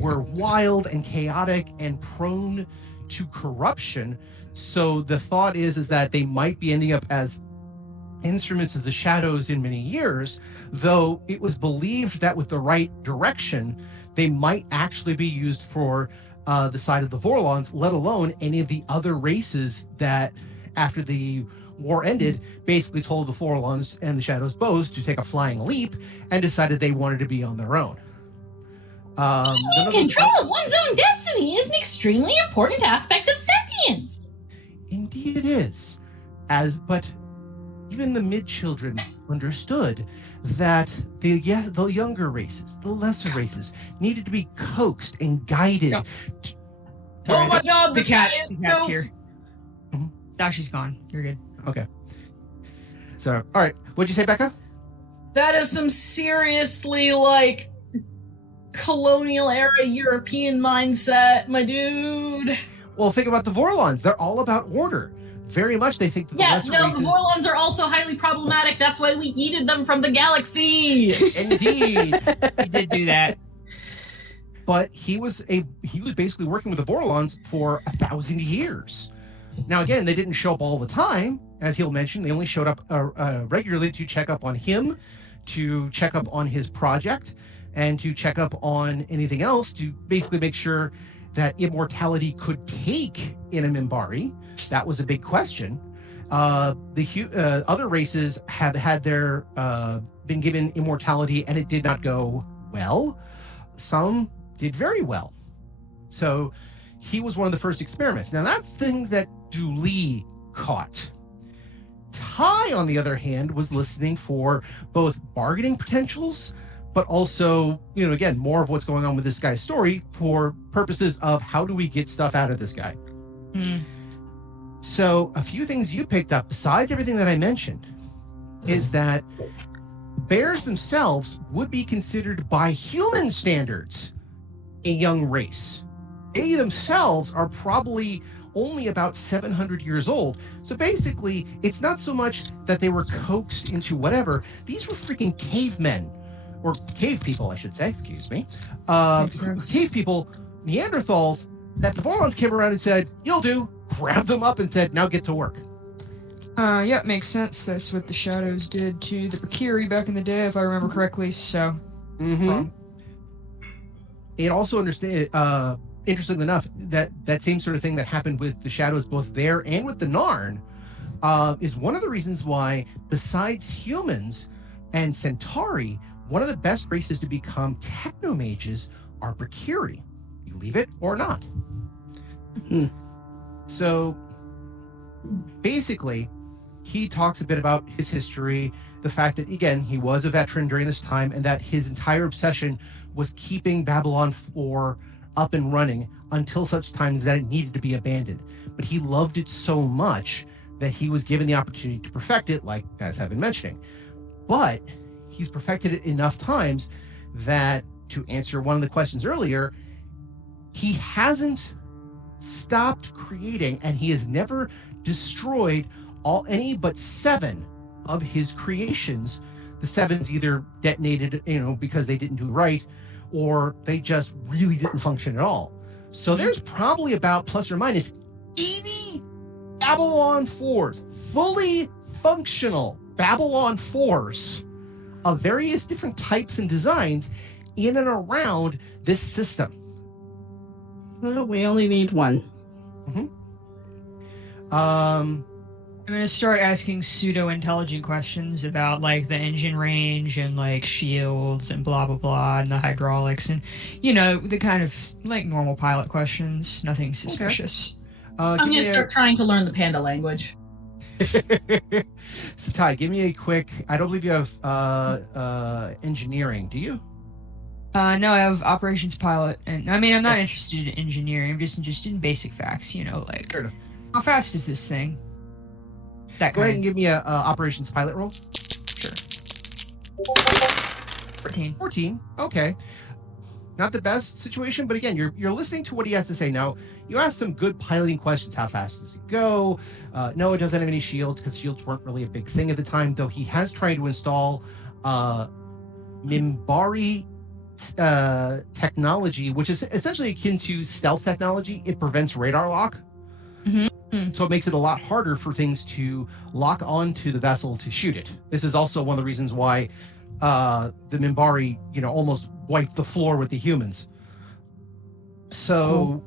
were wild and chaotic and prone to corruption. So the thought is that they might be ending up as instruments of the Shadows in many years, though it was believed that with the right direction, they might actually be used for the side of the Vorlons, let alone any of the other races that, after the war ended, basically told the Vorlons and the Shadows both to take a flying leap and decided they wanted to be on their own. Control of one's own destiny is an extremely important aspect of sentience. Indeed it is. But even the mid-children understood that the younger races, the lesser races, needed to be coaxed and guided. Yeah. Oh my God, the cat's here. Mm-hmm. Now she's gone. You're good. Okay. So, all right. What'd you say, Becca? That is some seriously colonial era European mindset, my dude. Well, think about the Vorlons. They're all about order. Very much they think that the Vorlons are also highly problematic. That's why we yeeted them from the galaxy. Indeed. He did do that. But he was basically working with the Vorlons for 1,000 years. Now, again, they didn't show up all the time. As he'll mention, they only showed up regularly to check up on him, to check up on his project, and to check up on anything else, to basically make sure that immortality could take in a Minbari. That was a big question. The other races have had their been given immortality, and it did not go well. Some did very well. So he was one of the first experiments. Now that's things that Dooley caught. Ty, on the other hand, was listening for both bargaining potentials, but also, again, more of what's going on with this guy's story for purposes of how do we get stuff out of this guy. So a few things you picked up, besides everything that I mentioned, is that bears themselves would be considered by human standards a young race. They themselves are probably only about 700 years old. So basically, it's not so much that they were coaxed into whatever. These were freaking cavemen or cave people, I should say, excuse me, cave people, Neanderthals, that the Vorlons came around and said, "You'll do," grabbed them up and said, "Now get to work." Yeah, makes sense. That's what the Shadows did to the pak'ma'ra back in the day, if I remember correctly, so... It also interestingly enough, that same sort of thing that happened with the Shadows both there and with the Narn is one of the reasons why, besides humans and Centauri, one of the best races to become technomages are pak'ma'ra. Believe it or not. So basically, he talks a bit about his history, the fact that, again, he was a veteran during this time, and that his entire obsession was keeping Babylon 4 up and running until such times that it needed to be abandoned. But he loved it so much that he was given the opportunity to perfect it, like as I've been mentioning. But he's perfected it enough times that, to answer one of the questions earlier, he hasn't stopped creating, and he has never destroyed any but 7 of his creations. The 7's either detonated, because they didn't do right, or they just really didn't function at all. So there's probably about plus or minus 80 Babylon 4s, fully functional Babylon 4s of various different types and designs in and around this system. Well, we only need one. I'm going to start asking pseudo-intelligent questions about, like, the engine range and, like, shields and blah, blah, blah, and the hydraulics and, the kind of, like, normal pilot questions. Nothing suspicious. I'm going to start trying to learn the panda language. So, Ty, give me a quick... I don't believe you have engineering, do you? No, I have operations pilot. And I'm not interested in engineering. I'm just interested in basic facts, like, Fair enough. How fast is this thing? Go ahead and give me a operations pilot roll. Sure. 14. Okay. Not the best situation, but again, you're listening to what he has to say. Now, you asked some good piloting questions. How fast does he go? No, it doesn't have any shields, because shields weren't really a big thing at the time, though he has tried to install Minbari technology, which is essentially akin to stealth technology. It prevents radar lock. So it makes it a lot harder for things to lock onto the vessel to shoot it. This is also one of the reasons why the Minbari, almost wiped the floor with the humans. So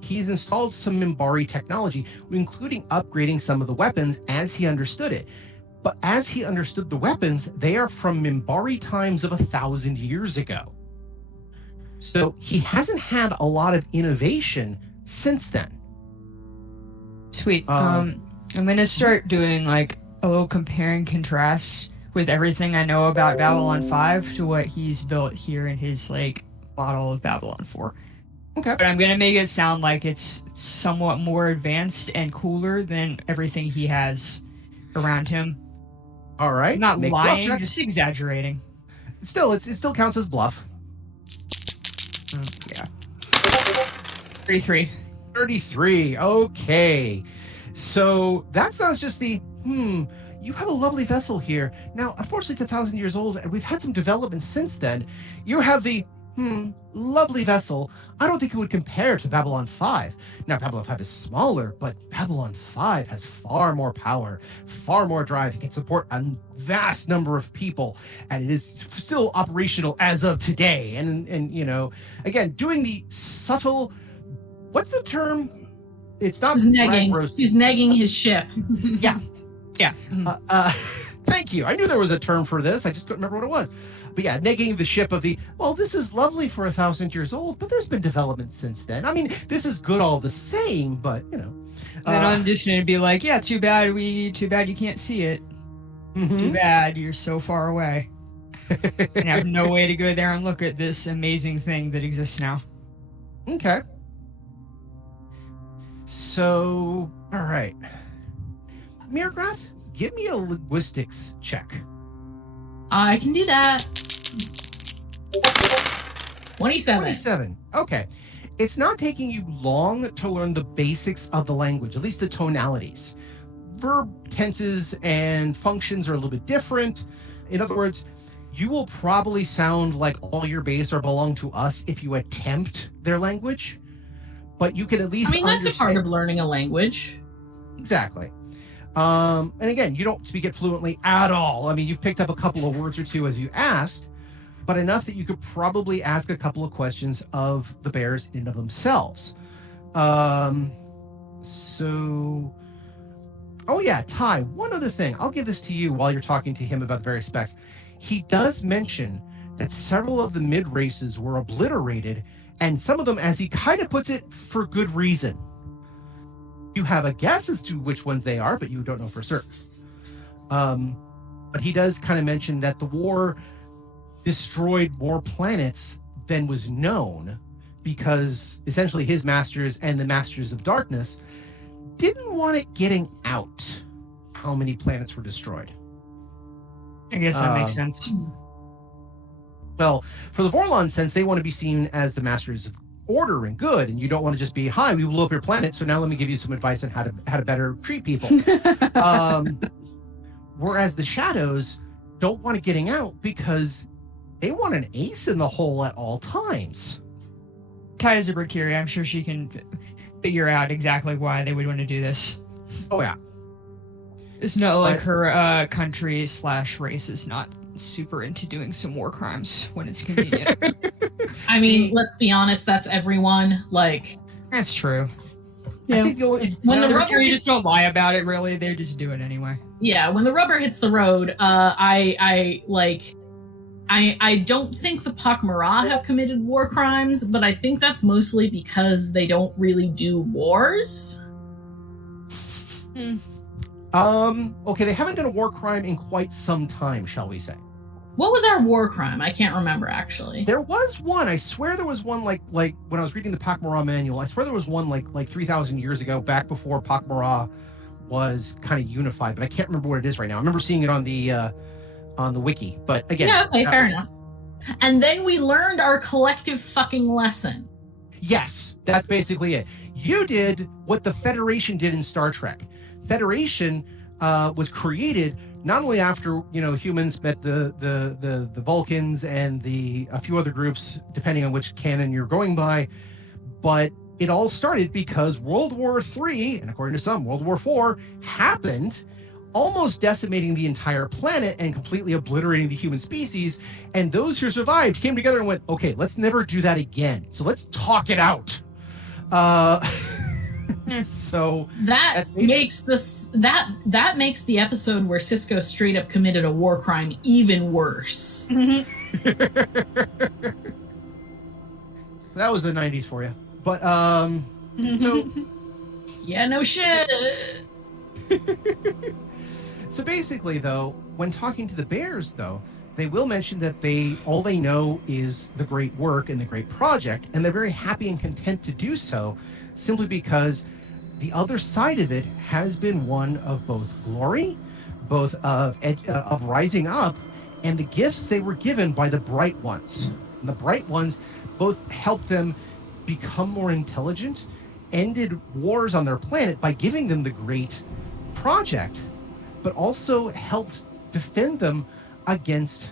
he's installed some Minbari technology, including upgrading some of the weapons as he understood it. But as he understood the weapons, they are from Minbari times of 1,000 years ago. So he hasn't had a lot of innovation since then. Sweet. I'm gonna start doing like a little compare and contrast with everything I know about Babylon 5 to what he's built here in his like model of Babylon 4. Okay. But I'm gonna make it sound like it's somewhat more advanced and cooler than everything he has around him. All right. Not lying, just exaggerating. Still, it still counts as bluff. Yeah. 33. 33. Okay. So that's not just the, you have a lovely vessel here. Now, unfortunately, it's 1,000 years old, and we've had some development since then. You have the, lovely vessel. I don't think it would compare to Babylon 5. Now, Babylon 5 is smaller, but Babylon 5 has far more power, far more drive. It can support a vast number of people, and it is still operational as of today. And again, doing the subtle... What's the term? It's not... He's negging. He's negging his ship. Yeah. Yeah. Thank you. I knew there was a term for this. I just couldn't remember what it was. But yeah, negging the ship of the, well, this is lovely for 1,000 years old, but there's been development since then. I mean, this is good all the same, but, Then I'm just going to be like, yeah, too bad you can't see it. Too bad you're so far away. And have no way to go there and look at this amazing thing that exists now. Okay. So, all right. Mirgrat, give me a linguistics check. I can do that. 27. 27. Okay. It's not taking you long to learn the basics of the language, at least the tonalities. Verb tenses and functions are a little bit different. In other words, you will probably sound like all your base or belong to us if you attempt their language, but you can at least that's a part of learning a language. Exactly. And again, you don't speak it fluently at all. I mean, you've picked up a couple of words or two as you asked, but enough that you could probably ask a couple of questions of the bears in and of themselves. Oh yeah, Ty, one other thing. I'll give this to you while you're talking to him about the various specs. He does mention that several of the mid-races were obliterated, and some of them, as he kind of puts it, for good reason. You have a guess as to which ones they are, but you don't know for certain. But he does kind of mention that the war destroyed more planets than was known, because essentially his masters and the Masters of Darkness didn't want it getting out how many planets were destroyed. I guess that makes sense. Well, for the Vorlon sense, they want to be seen as the masters of order and good, and you don't want to just be, hi, we blew up your planet, so now let me give you some advice on how to better treat people. Whereas the Shadows don't want it getting out because they want an ace in the hole at all times. Ty is a Brickyria. I'm sure she can figure out exactly why they would want to do this. Oh, yeah. It's not like her country / race is not super into doing some war crimes when it's convenient. I mean, let's be honest, that's everyone. Like, that's true. Yeah. When the rubber you just don't lie about it, really. They just do it anyway. Yeah, when the rubber hits the road, I don't think the pak'ma'ra have committed war crimes, but I think that's mostly because they don't really do wars. Okay, they haven't done a war crime in quite some time, shall we say. What was our war crime? I can't remember, actually. There was one. I swear there was one, like when I was reading the pak'ma'ra manual, I swear there was one like 3,000 years ago, back before pak'ma'ra was kind of unified, but I can't remember what it is right now. I remember seeing it on the wiki, but again. Yeah, okay, fair enough. And then we learned our collective fucking lesson. Yes, that's basically it. You did what the Federation did in Star Trek. Federation was created not only after humans met the Vulcans and a few other groups, depending on which canon you're going by, but it all started because World War III, and according to some, World War IV, happened, almost decimating the entire planet and completely obliterating the human species. And those who survived came together and went, okay, let's never do that again. So let's talk it out. So that makes the episode where Cisco straight up committed a war crime even worse. That was the 90s for you. But so yeah, no shit. So basically, though, when talking to the Bears, though, they will mention that all they know is the great work and the great project, and they're very happy and content to do so, simply because the other side of it has been one of both glory, both of rising up, and the gifts they were given by the Bright Ones. And the Bright Ones both helped them become more intelligent, ended wars on their planet by giving them the great project, but also helped defend them against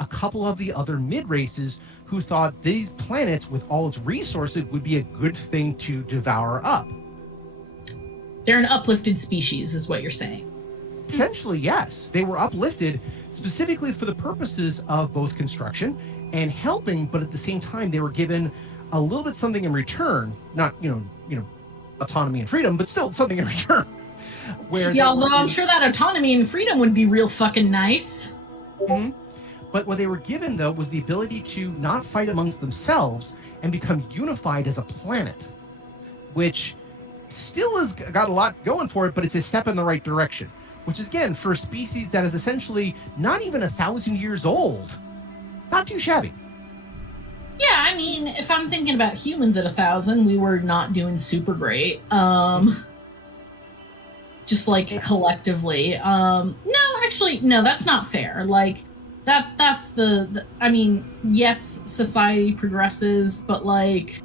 a couple of the other mid-races who thought these planets, with all its resources, would be a good thing to devour up. They're an uplifted species, is what you're saying. Essentially, yes. They were uplifted specifically for the purposes of both construction and helping, but at the same time, they were given a little bit something in return. Not, autonomy and freedom, but still something in return. Although I'm sure that autonomy and freedom would be real fucking nice. Mm-hmm. But what they were given, though, was the ability to not fight amongst themselves and become unified as a planet, which still has got a lot going for it, but it's a step in the right direction, which is, again, for a species that is essentially not even 1,000 years old, not too shabby. Yeah, I mean, if I'm thinking about humans at 1,000, we were not doing super great. Just like collectively. No, actually, no, that's not fair. Like that's the I mean, yes, society progresses, but like,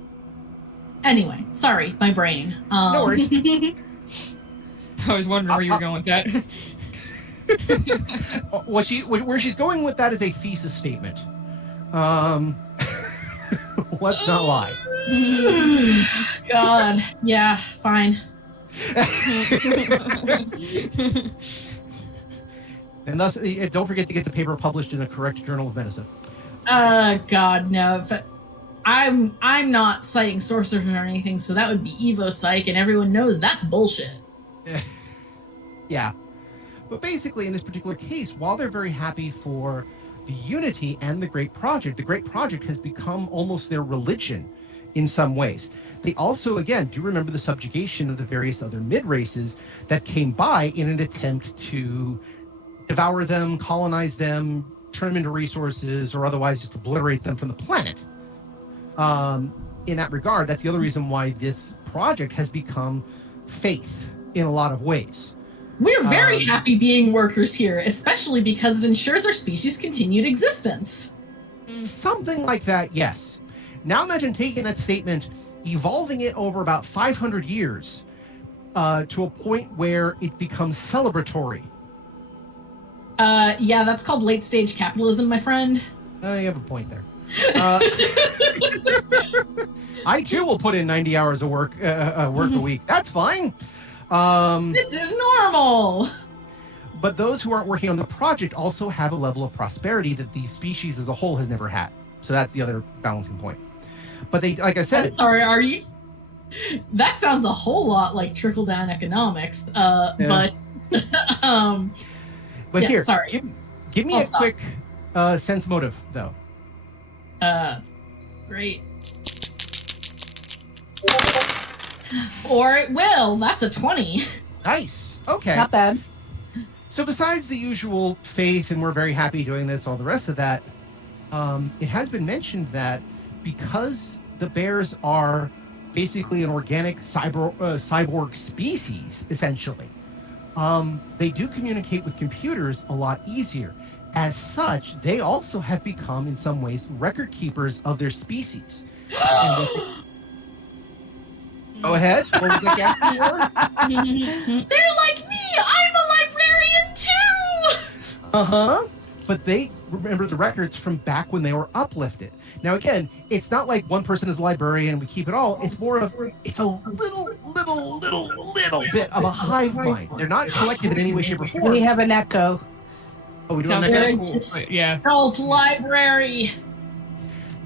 anyway, sorry, my brain. No worries. I was wondering where you were going with that. Where she's going with that is a thesis statement. Let's not lie. God. Yeah, fine. And thus, don't forget to get the paper published in a correct journal of medicine. God, no. I'm not citing sorcerers or anything, so that would be Evo Psych, and everyone knows that's bullshit. Yeah. But basically, in this particular case, while they're very happy for the Unity and the Great Project has become almost their religion in some ways. They also, again, do remember the subjugation of the various other mid-races that came by in an attempt to devour them, colonize them, turn them into resources, or otherwise just obliterate them from the planet. In that regard, that's the other reason why this project has become faith in a lot of ways. We're very happy being workers here, especially because it ensures our species' continued existence. Something like that, yes. Now imagine taking that statement, evolving it over about 500 years to a point where it becomes celebratory. Yeah, that's called late-stage capitalism, my friend. You have a point there. I too will put in 90 hours of work a week. That's fine. This is normal. But those who aren't working on the project also have a level of prosperity that the species as a whole has never had. So that's the other balancing point. But they, like I said, I'm sorry, are you? That sounds a whole lot like trickle-down economics. But but yeah, here, sorry. give me quick sense motive though. Great. Or it will. That's a 20. Nice. Okay. Not bad. So besides the usual faith, and we're very happy doing this, all the rest of that, it has been mentioned that because the bears are basically an organic cyborg species, essentially, they do communicate with computers a lot easier. As such, they also have become, in some ways, record keepers of their species. Go ahead. What was the gap for? They're like me. I'm a librarian too. But they remember the records from back when they were uplifted. Now, again, it's not like one person is a librarian and we keep it all. It's more of it's a little bit of a hive mind. They're not collective in any way, shape, or form. We have an echo. Oh, we do Sounds an very echo? cool. Yeah. Old library.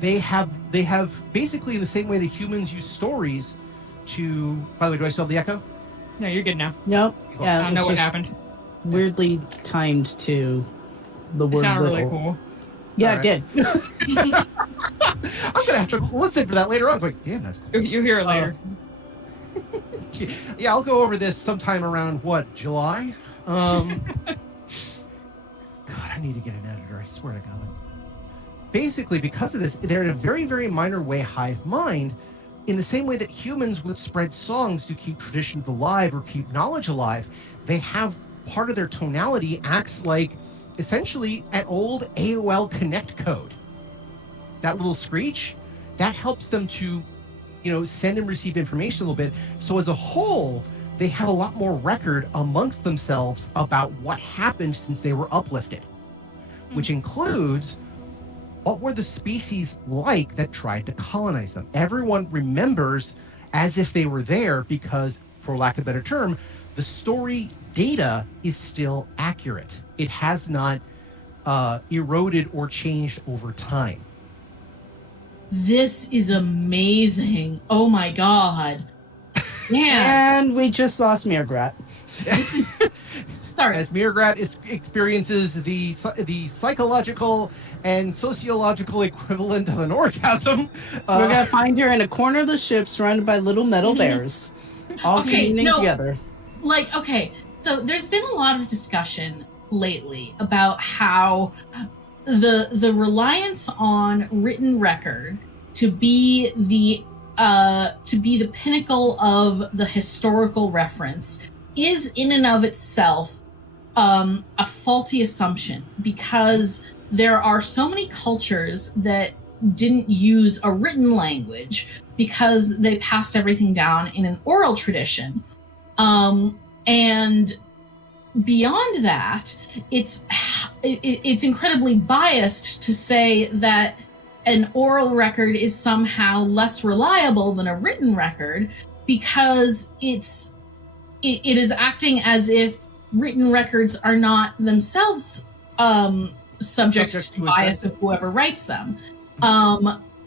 They have basically in the same way that humans use stories to. By the way, do I still have the echo? No, you're good now. Nope. Cool. Yeah, I don't know what happened. Weirdly timed to the word It sounded little. really cool. Yeah, it did. I'm gonna have to listen for that later on. Like, damn, that's cool. You'll hear it later. Yeah, I'll go over this sometime around July. God, I need to get an editor. I swear to God. Basically, because of this, they're in a very, very minor way hive mind, in the same way that humans would spread songs to keep traditions alive or keep knowledge alive. They have part of their tonality acts like essentially an old AOL Connect code. That little screech, that helps them to, send and receive information a little bit. So as a whole, they have a lot more record amongst themselves about what happened since they were uplifted, which includes what were the species like that tried to colonize them. Everyone remembers as if they were there because, for lack of a better term, the story data is still accurate. It has not eroded or changed over time. This is amazing. Oh my God. Yeah. And we just lost Mirgrat. This is sorry. As Mirgrat experiences the psychological and sociological equivalent of an orgasm. We're gonna find her in a corner of the ship surrounded by little metal bears. All communing together. So there's been a lot of discussion lately about how the reliance on written record to be the pinnacle of the historical reference is in and of itself a faulty assumption, because there are so many cultures that didn't use a written language because they passed everything down in an oral tradition. And beyond that, it's incredibly biased to say that an oral record is somehow less reliable than a written record, because it is acting as if written records are not themselves subject to bias of whoever writes them.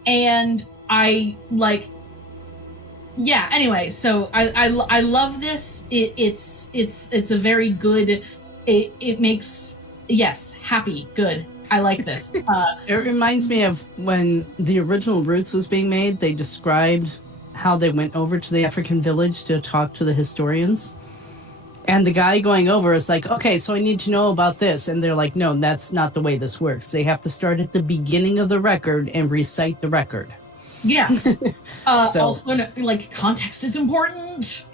And I like, yeah, anyway, so I love this. It's a very good, it makes, yes, happy, good. I like this. It reminds me of when the original Roots was being made. They described how they went over to the African village to talk to the historians. And the guy going over is like, okay, so I need to know about this. And they're like, no, that's not the way this works. They have to start at the beginning of the record and recite the record. Yeah. Also, like, context is important.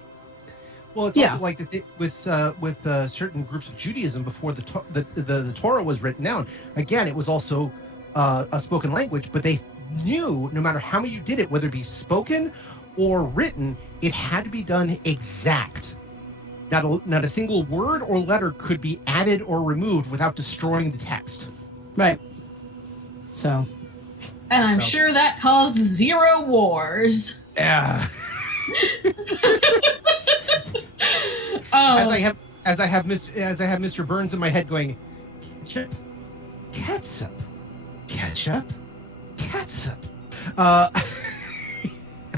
Well, it's also like with certain groups of Judaism before the Torah was written down. Again, it was also a spoken language, but they knew no matter how you did it, whether it be spoken or written, it had to be done exact. Not a single word or letter could be added or removed without destroying the text. Right. So. And I'm sure that caused 0 wars. Yeah. As I have Mr. Burns in my head going, ketchup. I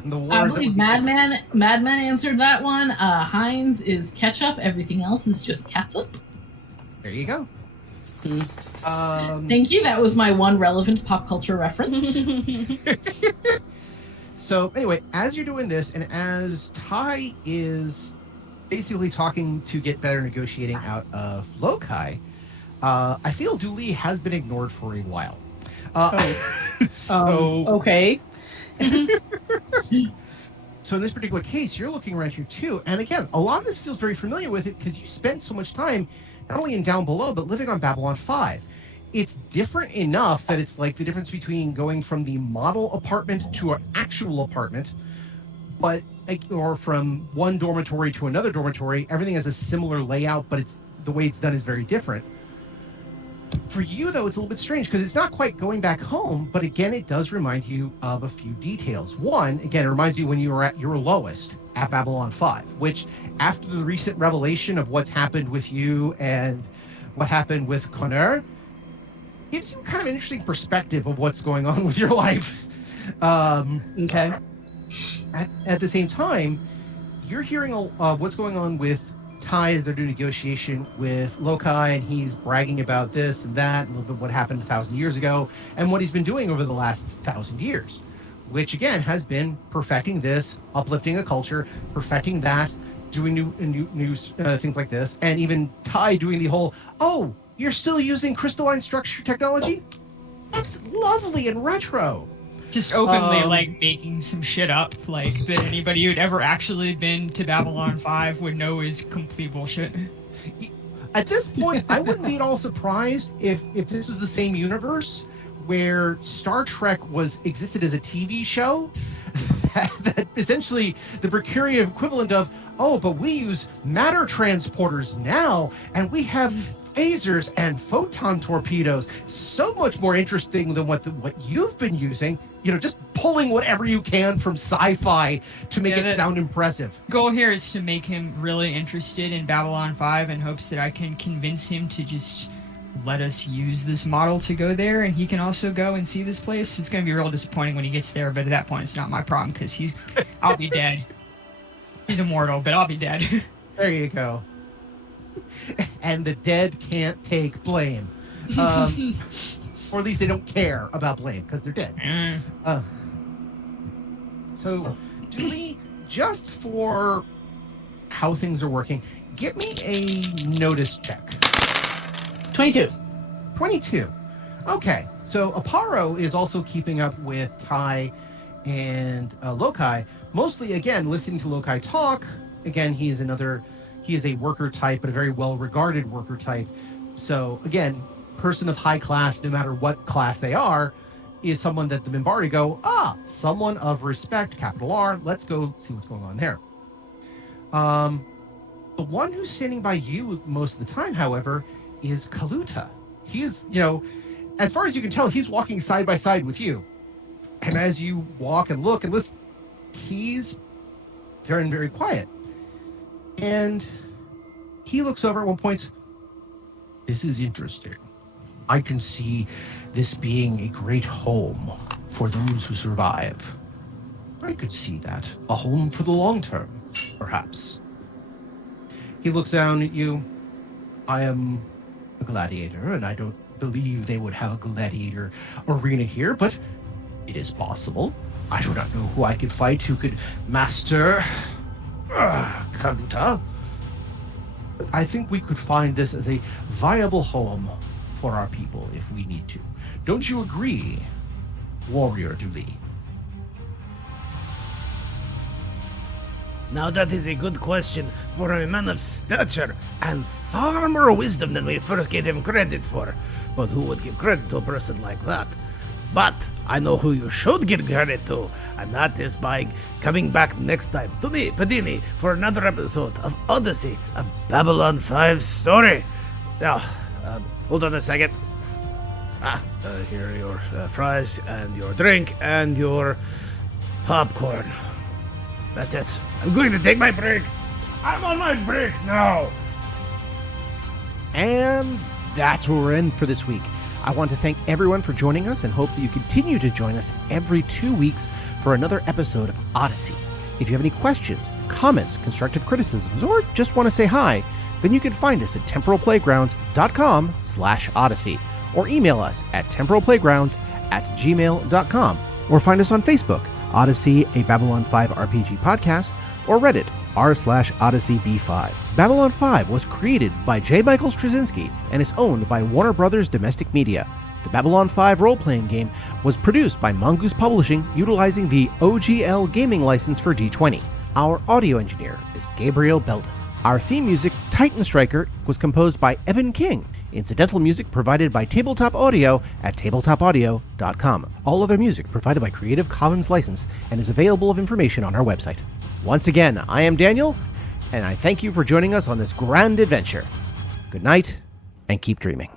believe Madman answered that one. Heinz is ketchup. Everything else is just catsup. There you go. Thank you. That was my one relevant pop culture reference. So anyway, as you're doing this, and as Ty is basically talking to get better negotiating out of Lokai, I feel Dooley has been ignored for a while. Okay. So in this particular case, you're looking around here too, and again, a lot of this feels very familiar with it because you spent so much time not only in Down Below but living on Babylon 5. It's different enough that it's like the difference between going from the model apartment to an actual apartment, or from one dormitory to another dormitory. Everything has a similar layout, but the way it's done is very different. For you, though, it's a little bit strange because it's not quite going back home, but again, it does remind you of a few details. One, again, it reminds you when you were at your lowest at Babylon 5, which after the recent revelation of what's happened with you and what happened with Connor, gives you kind of an interesting perspective of what's going on with your life. Okay. At the same time, you're hearing what's going on with Ty as they're doing negotiation with Lokai, and he's bragging about this and that, a little bit what happened 1,000 years ago, and what he's been doing over the last 1,000 years, which again has been perfecting this, uplifting a culture, perfecting that, doing new things like this, and even Ty doing the whole, oh, you're still using crystalline structure technology? That's lovely and retro. Just openly, making some shit up, like, that anybody who'd ever actually been to Babylon 5 would know is complete bullshit. At this point, I wouldn't be at all surprised if this was the same universe where Star Trek existed as a TV show, that essentially the Mercurian equivalent of, oh, but we use matter transporters now, and we have phasers and photon torpedoes. So much more interesting than what you've been using. Just pulling whatever you can from sci-fi to make it sound impressive. Goal here is to make him really interested in Babylon 5 in hopes that I can convince him to just let us use this model to go there, and he can also go and see this place. It's going to be real disappointing when he gets there, but at that point it's not my problem because I'll be dead. He's immortal, but I'll be dead. There you go. And the dead can't take blame. Or at least they don't care about blame because they're dead. So, Dooley, just for how things are working, give me a notice check. 22. 22. Okay, so Aparo is also keeping up with Ty and Lokai. Mostly, again, listening to Lokai talk. Again, he is a worker type, but a very well-regarded worker type. So, again, person of high class, no matter what class they are, is someone that the Minbari go, someone of respect, capital R, let's go see what's going on there. The one who's standing by you most of the time, however, is Kaluta. He is, as far as you can tell, he's walking side by side with you. And as you walk and look and listen, he's very, very quiet. And he looks over at one point. This is interesting. I can see this being a great home for those who survive. I could see that. A home for the long term, perhaps. He looks down at you. I am a gladiator, and I don't believe they would have a gladiator arena here, but it is possible. I do not know who I could fight who could master Kaluta. But I think we could find this as a viable home for our people if we need to. Don't you agree, Warrior Dooley? Now that is a good question for a man of stature and far more wisdom than we first gave him credit for. But who would give credit to a person like that? But I know who you should give credit to, and that is by coming back next time to me, Padini, for another episode of Odyssey, a Babylon 5 story. Now, hold on a second. Here are your fries and your drink and your popcorn. That's it. I'm going to take my break. I'm on my break now. And that's where we're in for this week. I want to thank everyone for joining us and hope that you continue to join us every 2 weeks for another episode of Odyssey. If you have any questions, comments, constructive criticisms, or just want to say hi, then you can find us at temporalplaygrounds.com/Odyssey or email us at temporalplaygrounds@gmail.com or find us on Facebook, Odyssey, a Babylon 5 RPG podcast, or Reddit, r/OdysseyB5. Babylon 5 was created by J. Michael Straczynski and is owned by Warner Brothers Domestic Media. The Babylon 5 role-playing game was produced by Mongoose Publishing utilizing the OGL gaming license for D20. Our audio engineer is Gabriel Belden. Our theme music, Titan Striker, was composed by Evan King. Incidental music provided by Tabletop Audio at tabletopaudio.com. All other music provided by Creative Commons license and is available of information on our website. Once again, I am Daniel, and I thank you for joining us on this grand adventure. Good night, and keep dreaming.